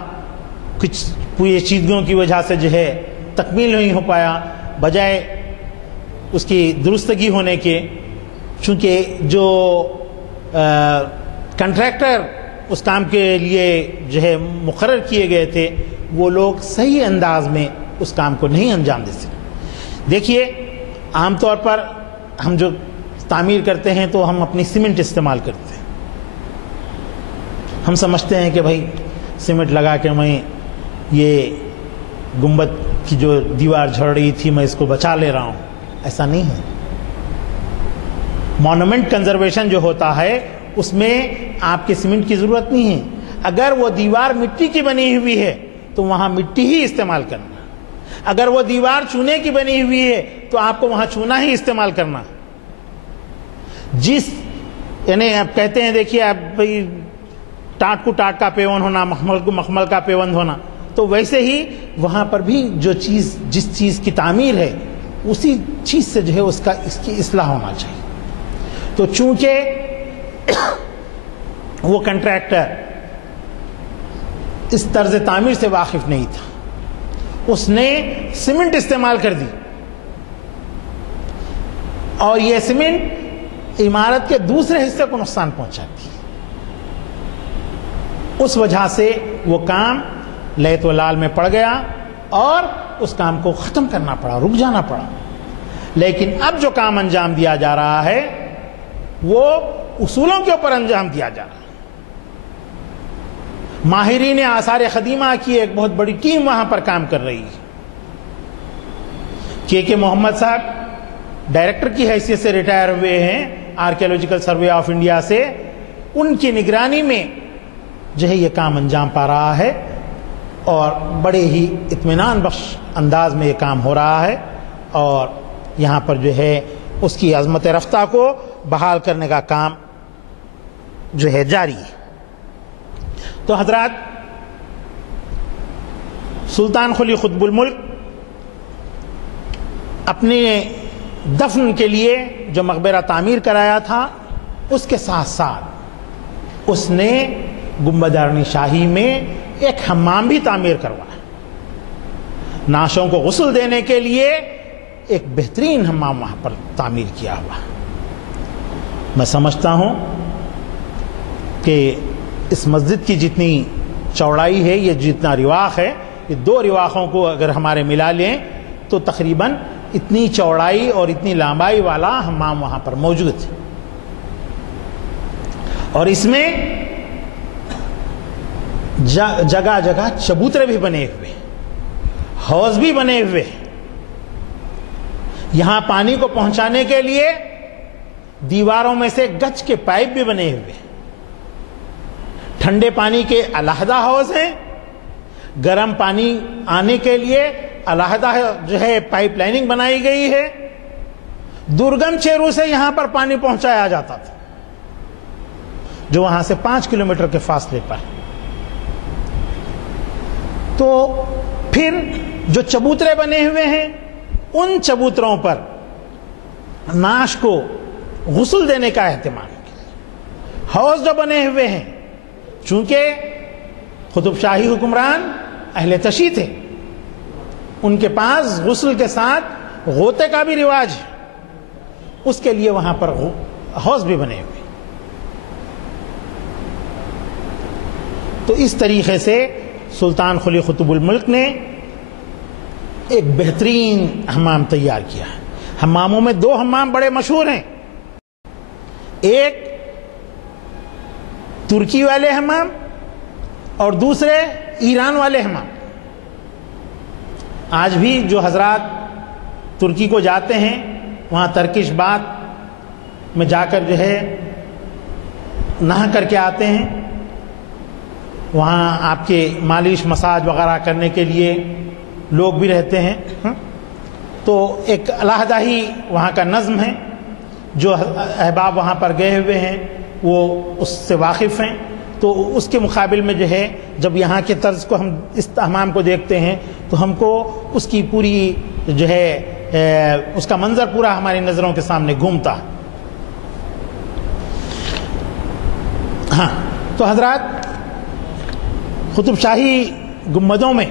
کچھ پیچیدگیوں کی وجہ سے جو ہے تکمیل نہیں ہو پایا، بجائے اس کی درستگی ہونے کے، چونکہ جو کنٹریکٹر اس کام کے لیے جو ہے مقرر کیے گئے تھے وہ لوگ صحیح انداز میں اس کام کو نہیں انجام دے سکے۔ دیکھیے، عام طور پر ہم جو تعمیر کرتے ہیں تو ہم اپنی سیمنٹ استعمال کرتے ہیں۔ ہم سمجھتے ہیں کہ بھائی سیمنٹ لگا کے میں یہ گنبد کی جو دیوار جھڑ رہی تھی میں اس کو بچا لے رہا ہوں، ایسا نہیں ہے۔ مونومنٹ کنزرویشن جو ہوتا ہے اس میں آپ کے سیمنٹ کی ضرورت نہیں ہے۔ اگر وہ دیوار مٹی کی بنی ہوئی ہے تو وہاں مٹی ہی استعمال کرنا، اگر وہ دیوار چونے کی بنی ہوئی ہے تو آپ کو وہاں چونا ہی استعمال کرنا۔ یعنی آپ کہتے ہیں دیکھیے آپ بھائی ٹاٹ کو ٹاٹ کا پیون ہونا، مخمل کو مخمل کا پیوند ہونا، تو ویسے ہی وہاں پر بھی جس چیز کی تعمیر ہے اسی چیز سے جو ہے اس کی اصلاح ہونا چاہیے۔ تو چونکہ وہ کنٹریکٹر اس طرز تعمیر سے واقف نہیں تھا، اس نے سیمنٹ استعمال کر دی اور یہ سیمنٹ عمارت کے دوسرے حصے کو نقصان پہنچاتی ہے۔ اس وجہ سے وہ کام لیت و لال میں پڑ گیا اور اس کام کو ختم کرنا پڑا، رک جانا پڑا۔ لیکن اب جو کام انجام دیا جا رہا ہے وہ اصولوں کے اوپر انجام دیا جا رہا ہے. ماہرین آثار قدیمہ کی ایک بہت بڑی ٹیم وہاں پر کام کر رہی ہے. کے محمد صاحب ڈائریکٹر کی حیثیت سے ریٹائر ہوئے ہیں آرکیالوجیکل سروے آف انڈیا سے. ان کی نگرانی میں جو ہے یہ کام انجام پا رہا ہے اور بڑے ہی اطمینان بخش انداز میں یہ کام ہو رہا ہے اور یہاں پر جو ہے اس کی عظمت رفتہ کو بحال کرنے کا کام جو ہے جاری ہے. تو حضرات، سلطان قلی قطب الملک اپنے دفن کے لیے جو مقبرہ تعمیر کرایا تھا اس کے ساتھ ساتھ اس نے گنبدارنی شاہی میں ایک حمام بھی تعمیر کروایا. نعشوں کو غسل دینے کے لیے ایک بہترین حمام وہاں پر تعمیر کیا ہوا. میں سمجھتا ہوں کہ اس مسجد کی جتنی چوڑائی ہے، یہ جتنا رواق ہے، یہ 2 رواقوں کو اگر ہمارے ملا لیں تو تقریباً اتنی چوڑائی اور اتنی لمبائی والا حمام وہاں پر موجود ہے. اور اس میں جگہ جگہ چبوترے بھی بنے ہوئے، حوض بھی بنے ہوئے. یہاں پانی کو پہنچانے کے لیے دیواروں میں سے گچ کے پائپ بھی بنے ہوئے. ٹھنڈے پانی کے علیحدہ حوض ہیں، گرم پانی آنے کے لیے علیحدہ جو ہے پائپ لائننگ بنائی گئی ہے. درگم چیرو سے یہاں پر پانی پہنچایا جاتا تھا جو وہاں سے 5 کلومیٹر کے فاصلے پر. تو پھر جو چبوترے بنے ہوئے ہیں ان چبوتروں پر نعش کو غسل دینے کا اہتمام. حوض جو بنے ہوئے ہیں، چونکہ قطب شاہی حکمران اہل تشیع تھے، ان کے پاس غسل کے ساتھ غوطے کا بھی رواج ہے، اس کے لیے وہاں پر حوض بھی بنے ہوئے. تو اس طریقے سے سلطان قلی قطب الملک نے ایک بہترین حمام تیار کیا. حماموں میں 2 حمام بڑے مشہور ہیں، ایک ترکی والے حمام اور دوسرے ایران والے حمام. آج بھی جو حضرات ترکی کو جاتے ہیں وہاں ترکش بات میں جا کر جو ہے نہا کر کے آتے ہیں. وہاں آپ کے مالش مساج وغیرہ کرنے کے لیے لوگ بھی رہتے ہیں. تو ایک علیحدہ ہی وہاں کا نظم ہے. جو احباب وہاں پر گئے ہوئے ہیں وہ اس سے واقف ہیں. تو اس کے مقابل میں جو ہے جب یہاں کے طرز کو ہم اس حمام کو دیکھتے ہیں تو ہم کو اس کی پوری جو ہے اس کا منظر پورا ہماری نظروں کے سامنے گھومتا. ہاں، تو حضرات، قطب شاہی گنبدوں میں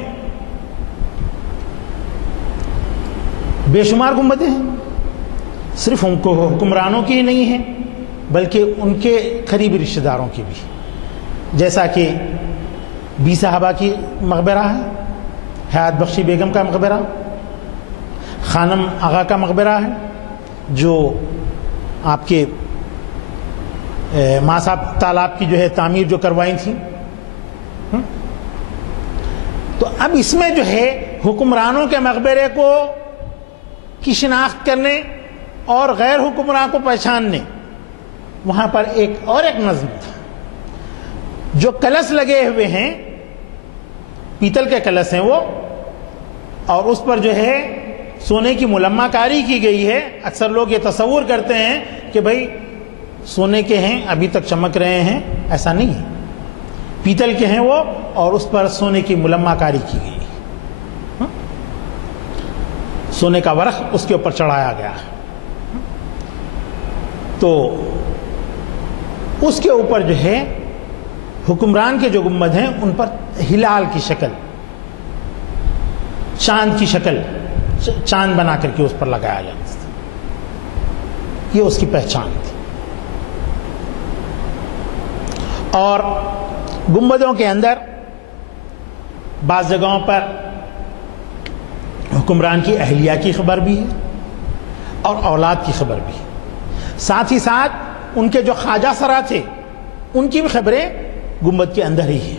بے شمار گنبدیں ہیں. صرف ان کو حکمرانوں کی ہی نہیں ہیں بلکہ ان کے قریبی رشتہ داروں کی بھی، جیسا کہ بی صاحبہ کی مقبرہ ہے، حیات بخشی بیگم کا مقبرہ، خانم آغا کا مقبرہ ہے جو آپ کے ماں صاحب تالاب کی جو ہے تعمیر جو کروائی تھی. تو اب اس میں جو ہے حکمرانوں کے مقبرے کو کی شناخت کرنے اور غیر حکمران کو پہچاننے وہاں پر ایک نظم تھا. جو کلش لگے ہوئے ہیں، پیتل کے کلش ہیں وہ، اور اس پر جو ہے سونے کی ملمہ کاری کی گئی ہے. اکثر لوگ یہ تصور کرتے ہیں کہ بھائی سونے کے ہیں ابھی تک چمک رہے ہیں، ایسا نہیں ہے. پیتل کے ہیں وہ اور اس پر سونے کی ملمہ کاری کی گئی ہے. سونے کا ورق اس کے اوپر چڑھایا گیا ہے. تو اس کے اوپر جو ہے حکمران کے جو گنبد ہیں ان پر ہلال کی شکل، چاند کی شکل، چاند بنا کر کے اس پر لگایا جاتا تھا. یہ اس کی پہچان تھی. اور گنبدوں کے اندر بعض جگہوں پر حکمران کی اہلیہ کی خبر بھی ہے اور اولاد کی خبر بھی. ساتھ ہی ساتھ ان کے جو خواجہ سرا تھے ان کی بھی خبریں گنبد کے اندر ہی ہیں.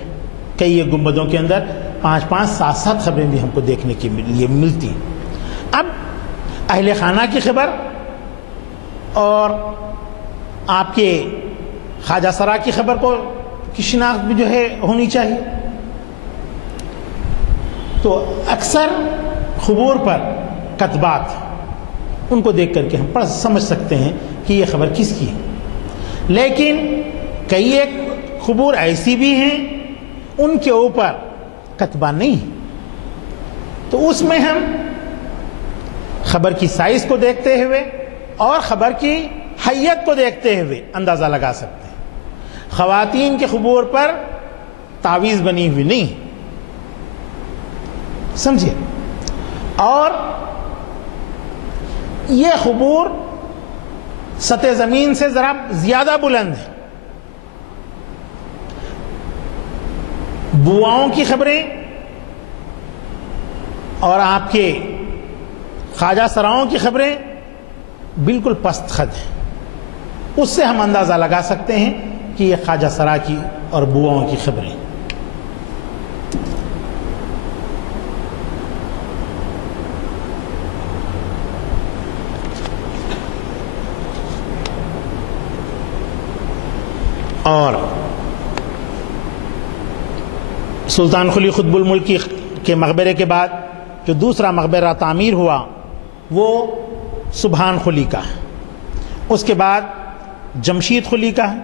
کئی ایک گنبدوں کے اندر 5-5 7-7 خبریں بھی ہم کو دیکھنے کے لیے ملتی ہیں. اب اہل خانہ کی خبر اور آپ کے خواجہ سرا کی خبر کی شناخت بھی جو ہے ہونی چاہیے. تو اکثر قبور پر کتبات ان کو دیکھ کر کے ہم سمجھ سکتے ہیں کہ یہ خبر کس کی ہے. لیکن کئی ایک قبور ایسی بھی ہیں ان کے اوپر کتبہ نہیں ہے. تو اس میں ہم خبر کی سائز کو دیکھتے ہوئے اور خبر کی حیت کو دیکھتے ہوئے اندازہ لگا سکتے ہیں. خواتین کے قبور پر تعویذ بنی ہوئی نہیں, سمجھے. اور یہ قبور سطح زمین سے ذرا زیادہ بلند ہے. بواؤں کی خبریں اور آپ کے خواجہ سراؤں کی خبریں بالکل پست خد ہیں. اس سے ہم اندازہ لگا سکتے ہیں کہ یہ خواجہ سرا کی اور بواؤں کی خبریں. اور سلطان قلی قطب الملک کے مقبرے کے بعد جو دوسرا مقبرہ تعمیر ہوا وہ سبحان قلی کا ہے. اس کے بعد جمشید قلی کا ہے,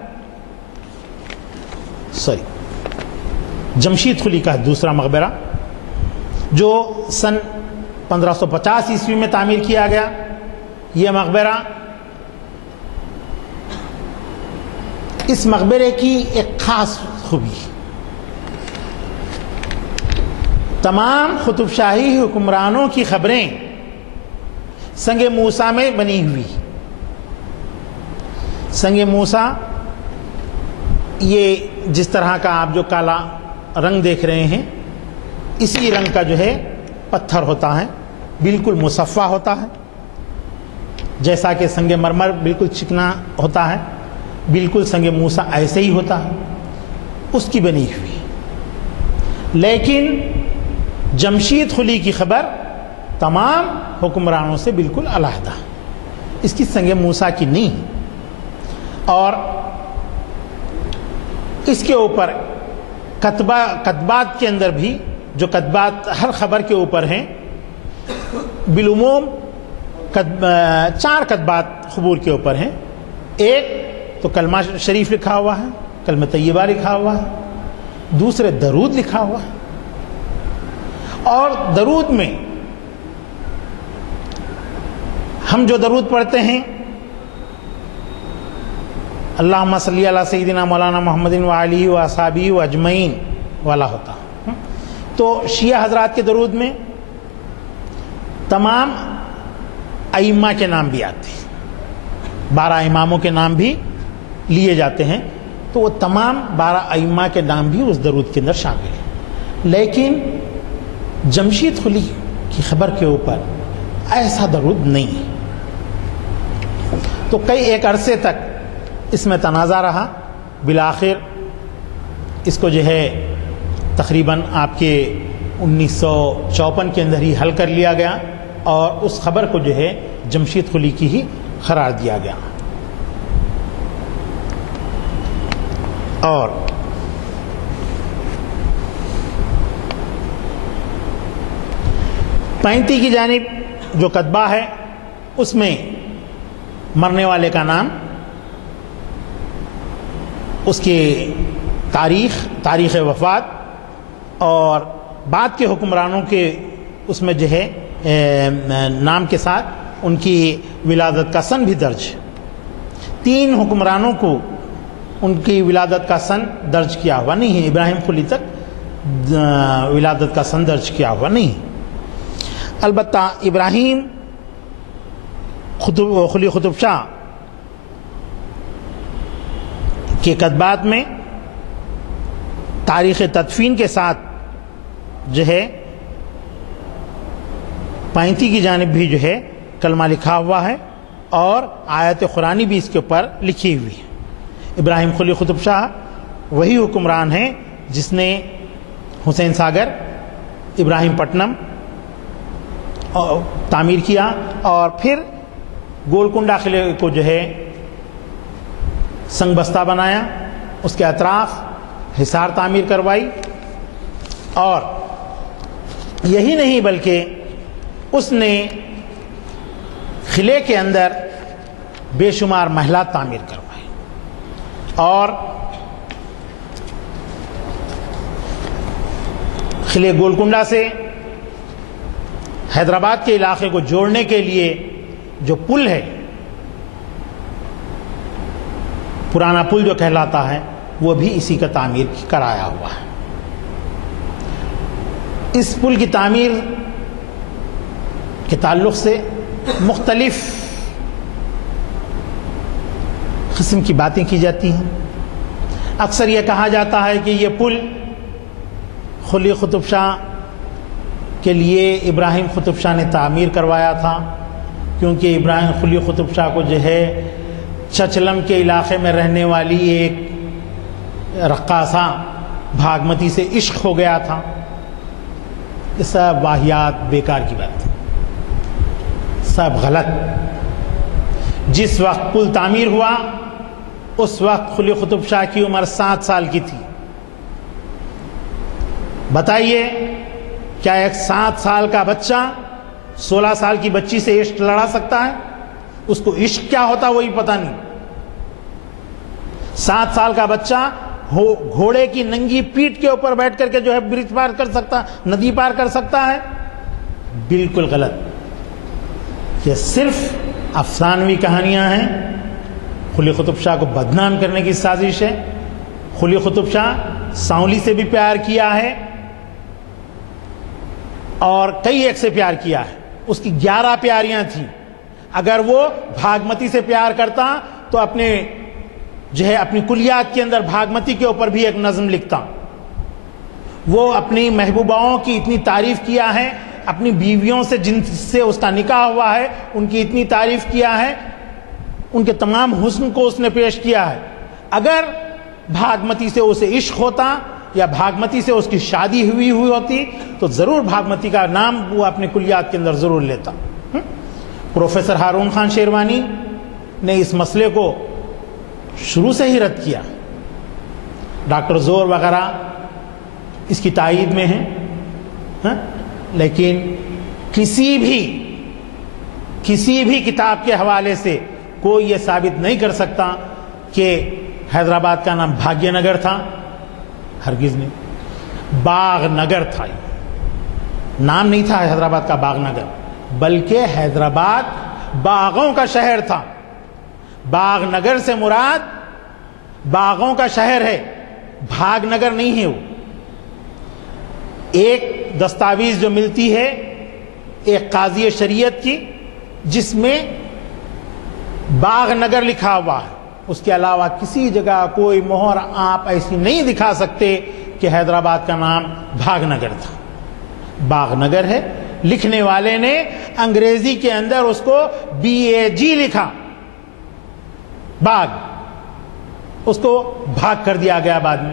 جمشید قلی کا ہے دوسرا مقبرہ, جو سن 1550 عیسوی میں تعمیر کیا گیا. یہ مقبرہ, اس مقبرے کی ایک خاص خوبی, تمام قطب شاہی حکمرانوں کی خبریں سنگ موسیٰ میں بنی ہوئی. سنگ موسیٰ یہ جس طرح کا آپ جو کالا رنگ دیکھ رہے ہیں اسی رنگ کا جو ہے پتھر ہوتا ہے, بالکل مصفہ ہوتا ہے. جیسا کہ سنگ مرمر بالکل چکنا ہوتا ہے, بالکل سنگ موسیٰ ایسے ہی ہوتا ہے, اس کی بنی ہوئی. لیکن جمشید قلی کی خبر تمام حکمرانوں سے بالکل علیحدہ, اس کی سنگ موسیٰ کی نہیں. اور اس کے اوپر کتبات کے اندر بھی جو کتبات ہر خبر کے اوپر ہیں, بالعموم 4 کتبات قبور کے اوپر ہیں. ایک تو کلمہ شریف لکھا ہوا ہے, کلمہ طیبہ لکھا ہوا ہے. دوسرے درود لکھا ہوا ہے. اور درود میں ہم جو درود پڑھتے ہیں اللہم صلی علی سیدنا مولانا محمد وآلہ واصحابہ اجمعین والا ہوتا. تو شیعہ حضرات کے درود میں تمام ائمہ کے نام بھی آتے ہیں, 12 اماموں کے نام بھی لیے جاتے ہیں. تو وہ تمام 12 ائمہ کے نام بھی اس درود کے اندر شامل ہیں. لیکن جمشید قلی کی خبر کے اوپر ایسا درود نہیں ہے. تو کئی ایک عرصے تک اس میں تنازع رہا. بالآخر اس کو جو ہے تقریباً آپ کے 1954 کے اندر ہی حل کر لیا گیا اور اس خبر کو جو ہے جمشید قلی کی ہی قرار دیا گیا. اور پینتی کی جانب جو کتبہ ہے اس میں مرنے والے کا نام, اس کی تاریخ وفات اور بعد کے حکمرانوں کے اس میں جو ہے نام کے ساتھ ان کی ولادت کا سن بھی درج. 3 حکمرانوں کو ان کی ولادت کا سن درج کیا ہوا نہیں ہے. ابراہیم قلی تک ولادت کا سن درج کیا ہوا نہیں. البتہ ابراہیم قلی قطب شاہ کے کتبات میں تاریخ تدفین کے ساتھ جو ہے 35 کی جانب بھی جو ہے کلمہ لکھا ہوا ہے اور آیت قرآنی بھی اس کے اوپر لکھی ہوئی ہے۔ ابراہیم قلی قطب شاہ وہی حکمران ہیں جس نے حسین ساگر، ابراہیم پٹنم تعمیر کیا، اور پھر گولکنڈہ قلعے کو جو ہے سنگ بستہ بنایا، اس کے اطراف حصار تعمیر کروائی، اور یہی نہیں بلکہ اس نے قلعے کے اندر بے شمار محلات تعمیر کروائے، اور قلعے گولکنڈہ سے حیدرآباد کے علاقے کو جوڑنے کے لیے جو پل ہے، پرانا پل جو کہلاتا ہے، وہ بھی اسی کا تعمیر کرایا ہوا ہے۔ اس پل کی تعمیر کے تعلق سے مختلف قسم کی باتیں کی جاتی ہیں۔ اکثر یہ کہا جاتا ہے کہ یہ پل قلی قطب شاہ کے لیے ابراہیم قطب شاہ نے تعمیر کروایا تھا، کیونکہ ابراہیم قلی قطب شاہ کو جو ہے چچلم کے علاقے میں رہنے والی ایک رقاصہ بھاگمتی سے عشق ہو گیا تھا۔ یہ سب واہیات بیکار کی بات ہے، سب غلط۔ جس وقت پل تعمیر ہوا اس وقت قلی قطب شاہ کی عمر 7 سال کی تھی۔ بتائیے کیا ایک 7 سال کا بچہ 16 سال کی بچی سے عشق لڑا سکتا ہے؟ اس کو عشق کیا ہوتا وہی پتہ نہیں۔ 7 سال کا بچہ گھوڑے کی ننگی پیٹھ کے اوپر بیٹھ کر کے جو ہے برج پار کر سکتا، ندی پار کر سکتا ہے؟ بالکل غلط۔ یہ صرف افسانوی کہانیاں ہیں، قلی قطب شاہ کو بدنام کرنے کی سازش ہے۔ قلی قطب شاہ سانولی سے بھی پیار کیا ہے اور کئی ایک سے پیار کیا ہے، اس کی 11 پیاریاں تھیں۔ اگر وہ بھاگمتی سے پیار کرتا تو اپنے کلیات کے اندر بھاگمتی کے اوپر بھی ایک نظم لکھتا۔ وہ اپنی محبوباؤں کی اتنی تعریف کیا ہے، اپنی بیویوں سے جن سے اس کا نکاح ہوا ہے ان کی اتنی تعریف کیا ہے، ان کے تمام حسن کو اس نے پیش کیا ہے۔ اگر بھاگمتی سے اسے عشق ہوتا یا بھاگمتی سے اس کی شادی ہوئی ہوتی تو ضرور بھاگمتی کا نام وہ اپنے کلیات کے اندر ضرور لیتا۔ پروفیسر ہارون خان شیروانی نے اس مسئلے کو شروع سے ہی رد کیا، ڈاکٹر زور وغیرہ اس کی تائید میں ہیں، لیکن کسی بھی کتاب کے حوالے سے کوئی یہ ثابت نہیں کر سکتا کہ حیدرآباد کا نام بھاگیہ نگر تھا۔ ہرگز نہیں، باغ نگر تھا۔ نام نہیں تھا حیدرآباد کا باغ نگر، بلکہ حیدرآباد باغوں کا شہر تھا۔ باغ نگر سے مراد باغوں کا شہر ہے، بھاگ نگر نہیں ہے۔ وہ ایک دستاویز جو ملتی ہے ایک قاضی شریعت کی جس میں باغ نگر لکھا ہوا ہے، اس کے علاوہ کسی جگہ کوئی مہر آپ ایسی نہیں دکھا سکتے کہ حیدرآباد کا نام بھاگ نگر تھا۔ باغ نگر ہے، لکھنے والے نے انگریزی کے اندر اس کو BAG لکھا، باغ، اس کو بھاگ کر دیا گیا بعد میں۔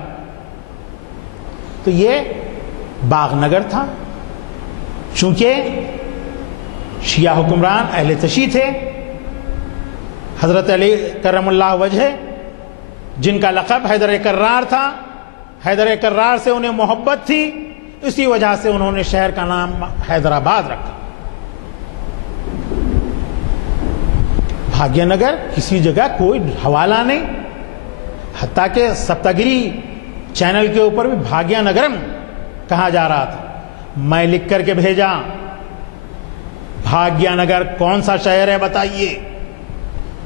تو یہ باغ نگر تھا۔ چونکہ شیعہ حکمران اہل تشیع تھے، حضرت علی کرم اللہ وجہ جن کا لقب حیدر کرار تھا، حیدر کرار سے انہیں محبت تھی، اسی وجہ سے انہوں نے شہر کا نام حیدرآباد رکھا۔ بھاگیہ نگر کسی جگہ کوئی حوالہ نہیں، حتیٰ کہ سپتگری چینل کے اوپر بھی بھاگیہ نگرم کہا جا رہا تھا۔ میں لکھ کر کے بھیجا، بھاگیہ نگر کون سا شہر ہے بتائیے،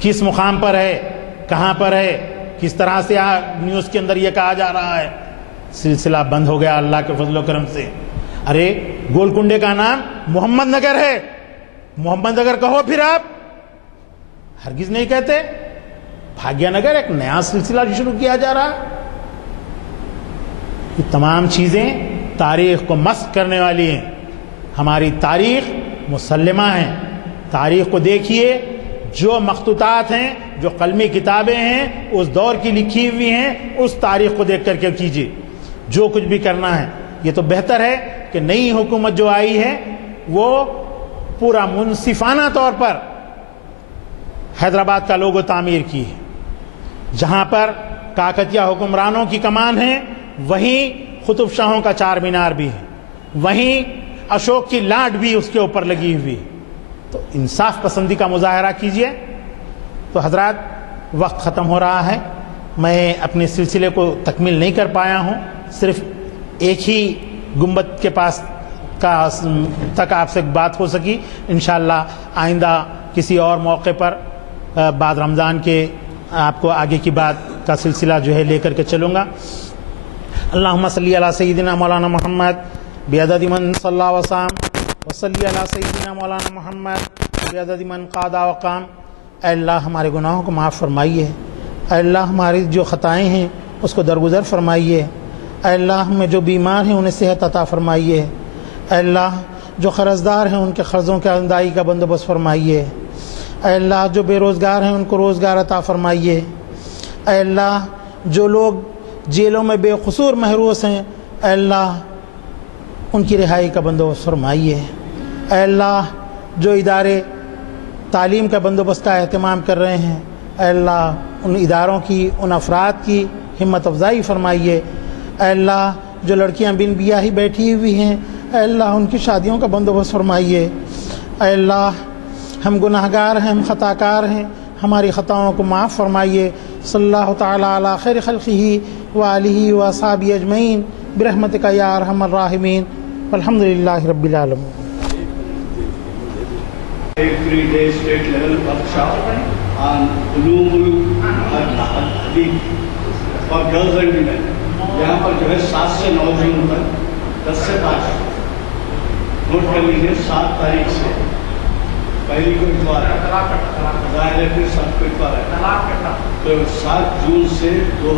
کس مقام پر ہے، کہاں پر ہے، کس طرح سے نیوز کے اندر یہ کہا جا رہا ہے۔ سلسلہ بند ہو گیا اللہ کے فضل و کرم سے۔ ارے گولکنڈے کا نام محمد نگر ہے، محمد نگر کہو پھر آپ، ہرگز نہیں کہتے۔ بھاگیہ نگر ایک نیا سلسلہ شروع کیا جا رہا۔ یہ تمام چیزیں تاریخ کو مسخ کرنے والی ہیں۔ ہماری تاریخ مسلمہ ہے، تاریخ کو دیکھیے، جو مخطوطات ہیں، جو قلمی کتابیں ہیں، اس دور کی لکھی ہوئی ہیں، اس تاریخ کو دیکھ کر کے کیجیے جو کچھ بھی کرنا ہے۔ یہ تو بہتر ہے کہ نئی حکومت جو آئی ہے وہ پورا منصفانہ طور پر حیدرآباد کا لوگو تعمیر کی ہے۔ جہاں پر کاکتیہ حکمرانوں کی کمان ہے وہیں قطب شاہوں کا چار مینار بھی ہے، وہیں اشوک کی لاٹ بھی اس کے اوپر لگی ہوئی ہے۔ تو انصاف پسندی کا مظاہرہ کیجیے۔ تو حضرات، وقت ختم ہو رہا ہے، میں اپنے سلسلے کو تکمیل نہیں کر پایا ہوں، صرف ایک ہی گنبد کے پاس تک آپ سے بات ہو سکی۔ انشاءاللہ آئندہ کسی اور موقع پر بعد رمضان کے آپ کو آگے کی بات کا سلسلہ جو ہے لے کر کے چلوں گا۔ اللہم صلی علی سیدنا مولانا محمد بعدد من صلی وسلم وصلی علی سیدنا مولانا محمد بعدد من قاد وقام۔ اے اللہ ہمارے گناہوں کو معاف فرمائیے، اے اللہ ہماری جو خطائیں ہیں اس کو درگزر فرمائیے، اے اللہ ہمیں جو بیمار ہیں انہیں صحت عطا فرمائیے، اے اللہ جو قرضدار ہیں ان کے قرضوں کے ادائیگی کا بندوبست فرمائیے، اے اللہ جو بے روزگار ہیں ان کو روزگار عطا فرمائیے، اے اللہ جو لوگ جیلوں میں بے قصور محروس ہیں اے اللہ ان کی رہائی کا بندوبست فرمائیے، اے اللہ جو ادارے تعلیم کا بندوبست کا اہتمام کر رہے ہیں اے اللہ ان اداروں کی، ان افراد کی ہمت افزائی فرمائیے، اے اللہ جو لڑکیاں بن بیاہی بیٹھی ہوئی ہیں اے اللہ ان کی شادیوں کا بندوبست فرمائیے، اے اللہ ہم گناہگار ہیں، ہم خطا کار ہیں، ہماری خطاؤں کو معاف فرمائیے۔ صلی اللہ تعالی علی خیر خلقہ وآلہ واصحابہ اجمعین برحمتک یا ارحم الراحمین والحمد للہ رب العالمین۔ 3-day state level workshop on ulumul hadith for girls and women. یہاں پر جو ہے 7 سے 9 جون تک 10 سے 5 نوٹ کر لیجیے، 7 تاریخ سے پہلی کو اتوار ہے، ظاہر ہے پھر 7 کو اتوار ہے، تو 7 جون سے 9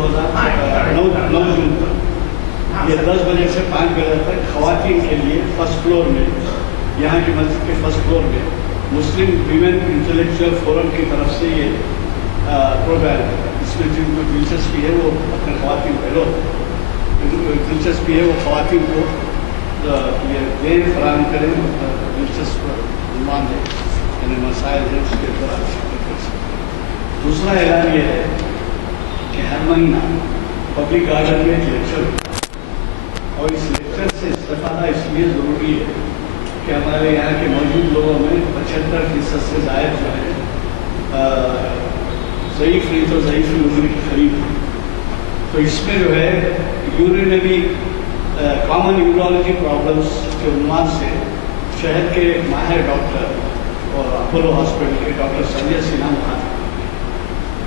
جون تک یہ 10 بجے سے 5 بجے تک خواتین کے لیے فرسٹ فلور میں، یہاں کی مسجد کے فرسٹ فلور میں مسلم ویمن انٹلیکچوئل فورم کی طرف سے یہ پروگرام ہے۔ اس میں جن کو دلچسپی ہے وہ اپنے خواتین پہلو دلچسپی ہے وہ خواتین کو یہ دین فراہم کریں، دلچسپ عنوان ہے، یعنی مسائل ہیں اس کے دوران شرکت کر سکیں۔ دوسرا اعلان یہ ہے کہ ہر مہینہ پبلک گارڈن میں ایک لیکچر ہوگا، اور اس لیکچر سے استفادہ اس لیے ضروری ہے کہ ہمارے یہاں کے موجود لوگوں میں 75% سے زائد جو ہے ضعیف نہیں تو ضعیف عمر کے قریب ہے۔ تو اس میں جو ہے یورینری کامن یورولوجی پرابلمس کے عنوان سے شہر کے ماہر ڈاکٹر اور اپولو ہاسپٹل کے ڈاکٹر سنجے سنہا وہاں تھے۔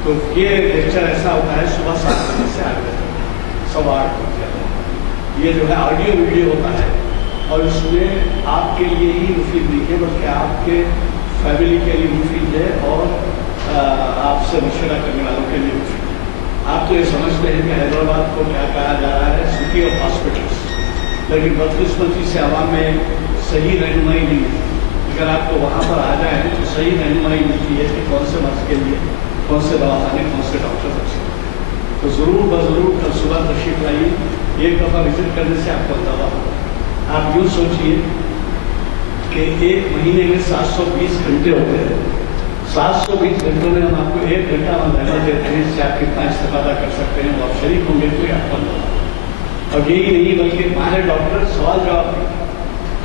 تو یہ لیکچر ایسا ہوتا ہے صبح 7 بجے سے 8 بجے، 8:15 بجے۔ یہ جو ہے آڈیو ویڈیو ہوتا ہے، اور اس میں آپ کے لیے ہی مفید نہیں ہے بلکہ آپ کے فیملی کے لیے مفید ہے، اور آپ سے مشورہ کرنے والوں کے لیے مفید ہے۔ آپ تو یہ سمجھتے ہیں کہ حیدرآباد کو کیا کہا جا رہا ہے، سٹی آف ہاسپٹلس، لیکن بدقسمتی سے عوام میں صحیح رہنمائی نہیں ہے۔ اگر آپ کو وہاں پر آ جائیں تو صحیح رہنمائی ملتی ہے کہ کون سے مرض کے لیے کون سے دواخانے، کون سے ڈاکٹر رکھ سکتے ہیں۔ تو ضرور بضرور کل صبح تشریف لائیے، ایک دفعہ وزٹ کرنے سے آپ کو دوا ہوگا۔ آپ یوں سوچیے کہ ایک مہینے میں 720 گھنٹے ہوتے ہیں، 720 گھنٹوں میں ہم آپ کو 1 گھنٹہ رہنا دیتے ہیں، اس سے آپ کتنا استفادہ کر سکتے ہیں، وہ آپ شریک ہوں گے تو یہ آپ کو۔ اور یہی نہیں بلکہ ماہر ڈاکٹر سوال جواب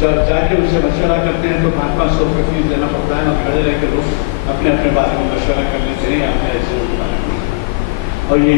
جب جا کے ان سے مشورہ کرتے ہیں تو 500-500 روپے فیس دینا پڑتا ہے، اور کھڑے رہ کے لوگ اپنے بارے میں مشورہ کر لیتے ہیں، آپ نے ایسے بارے میں۔ اور یہ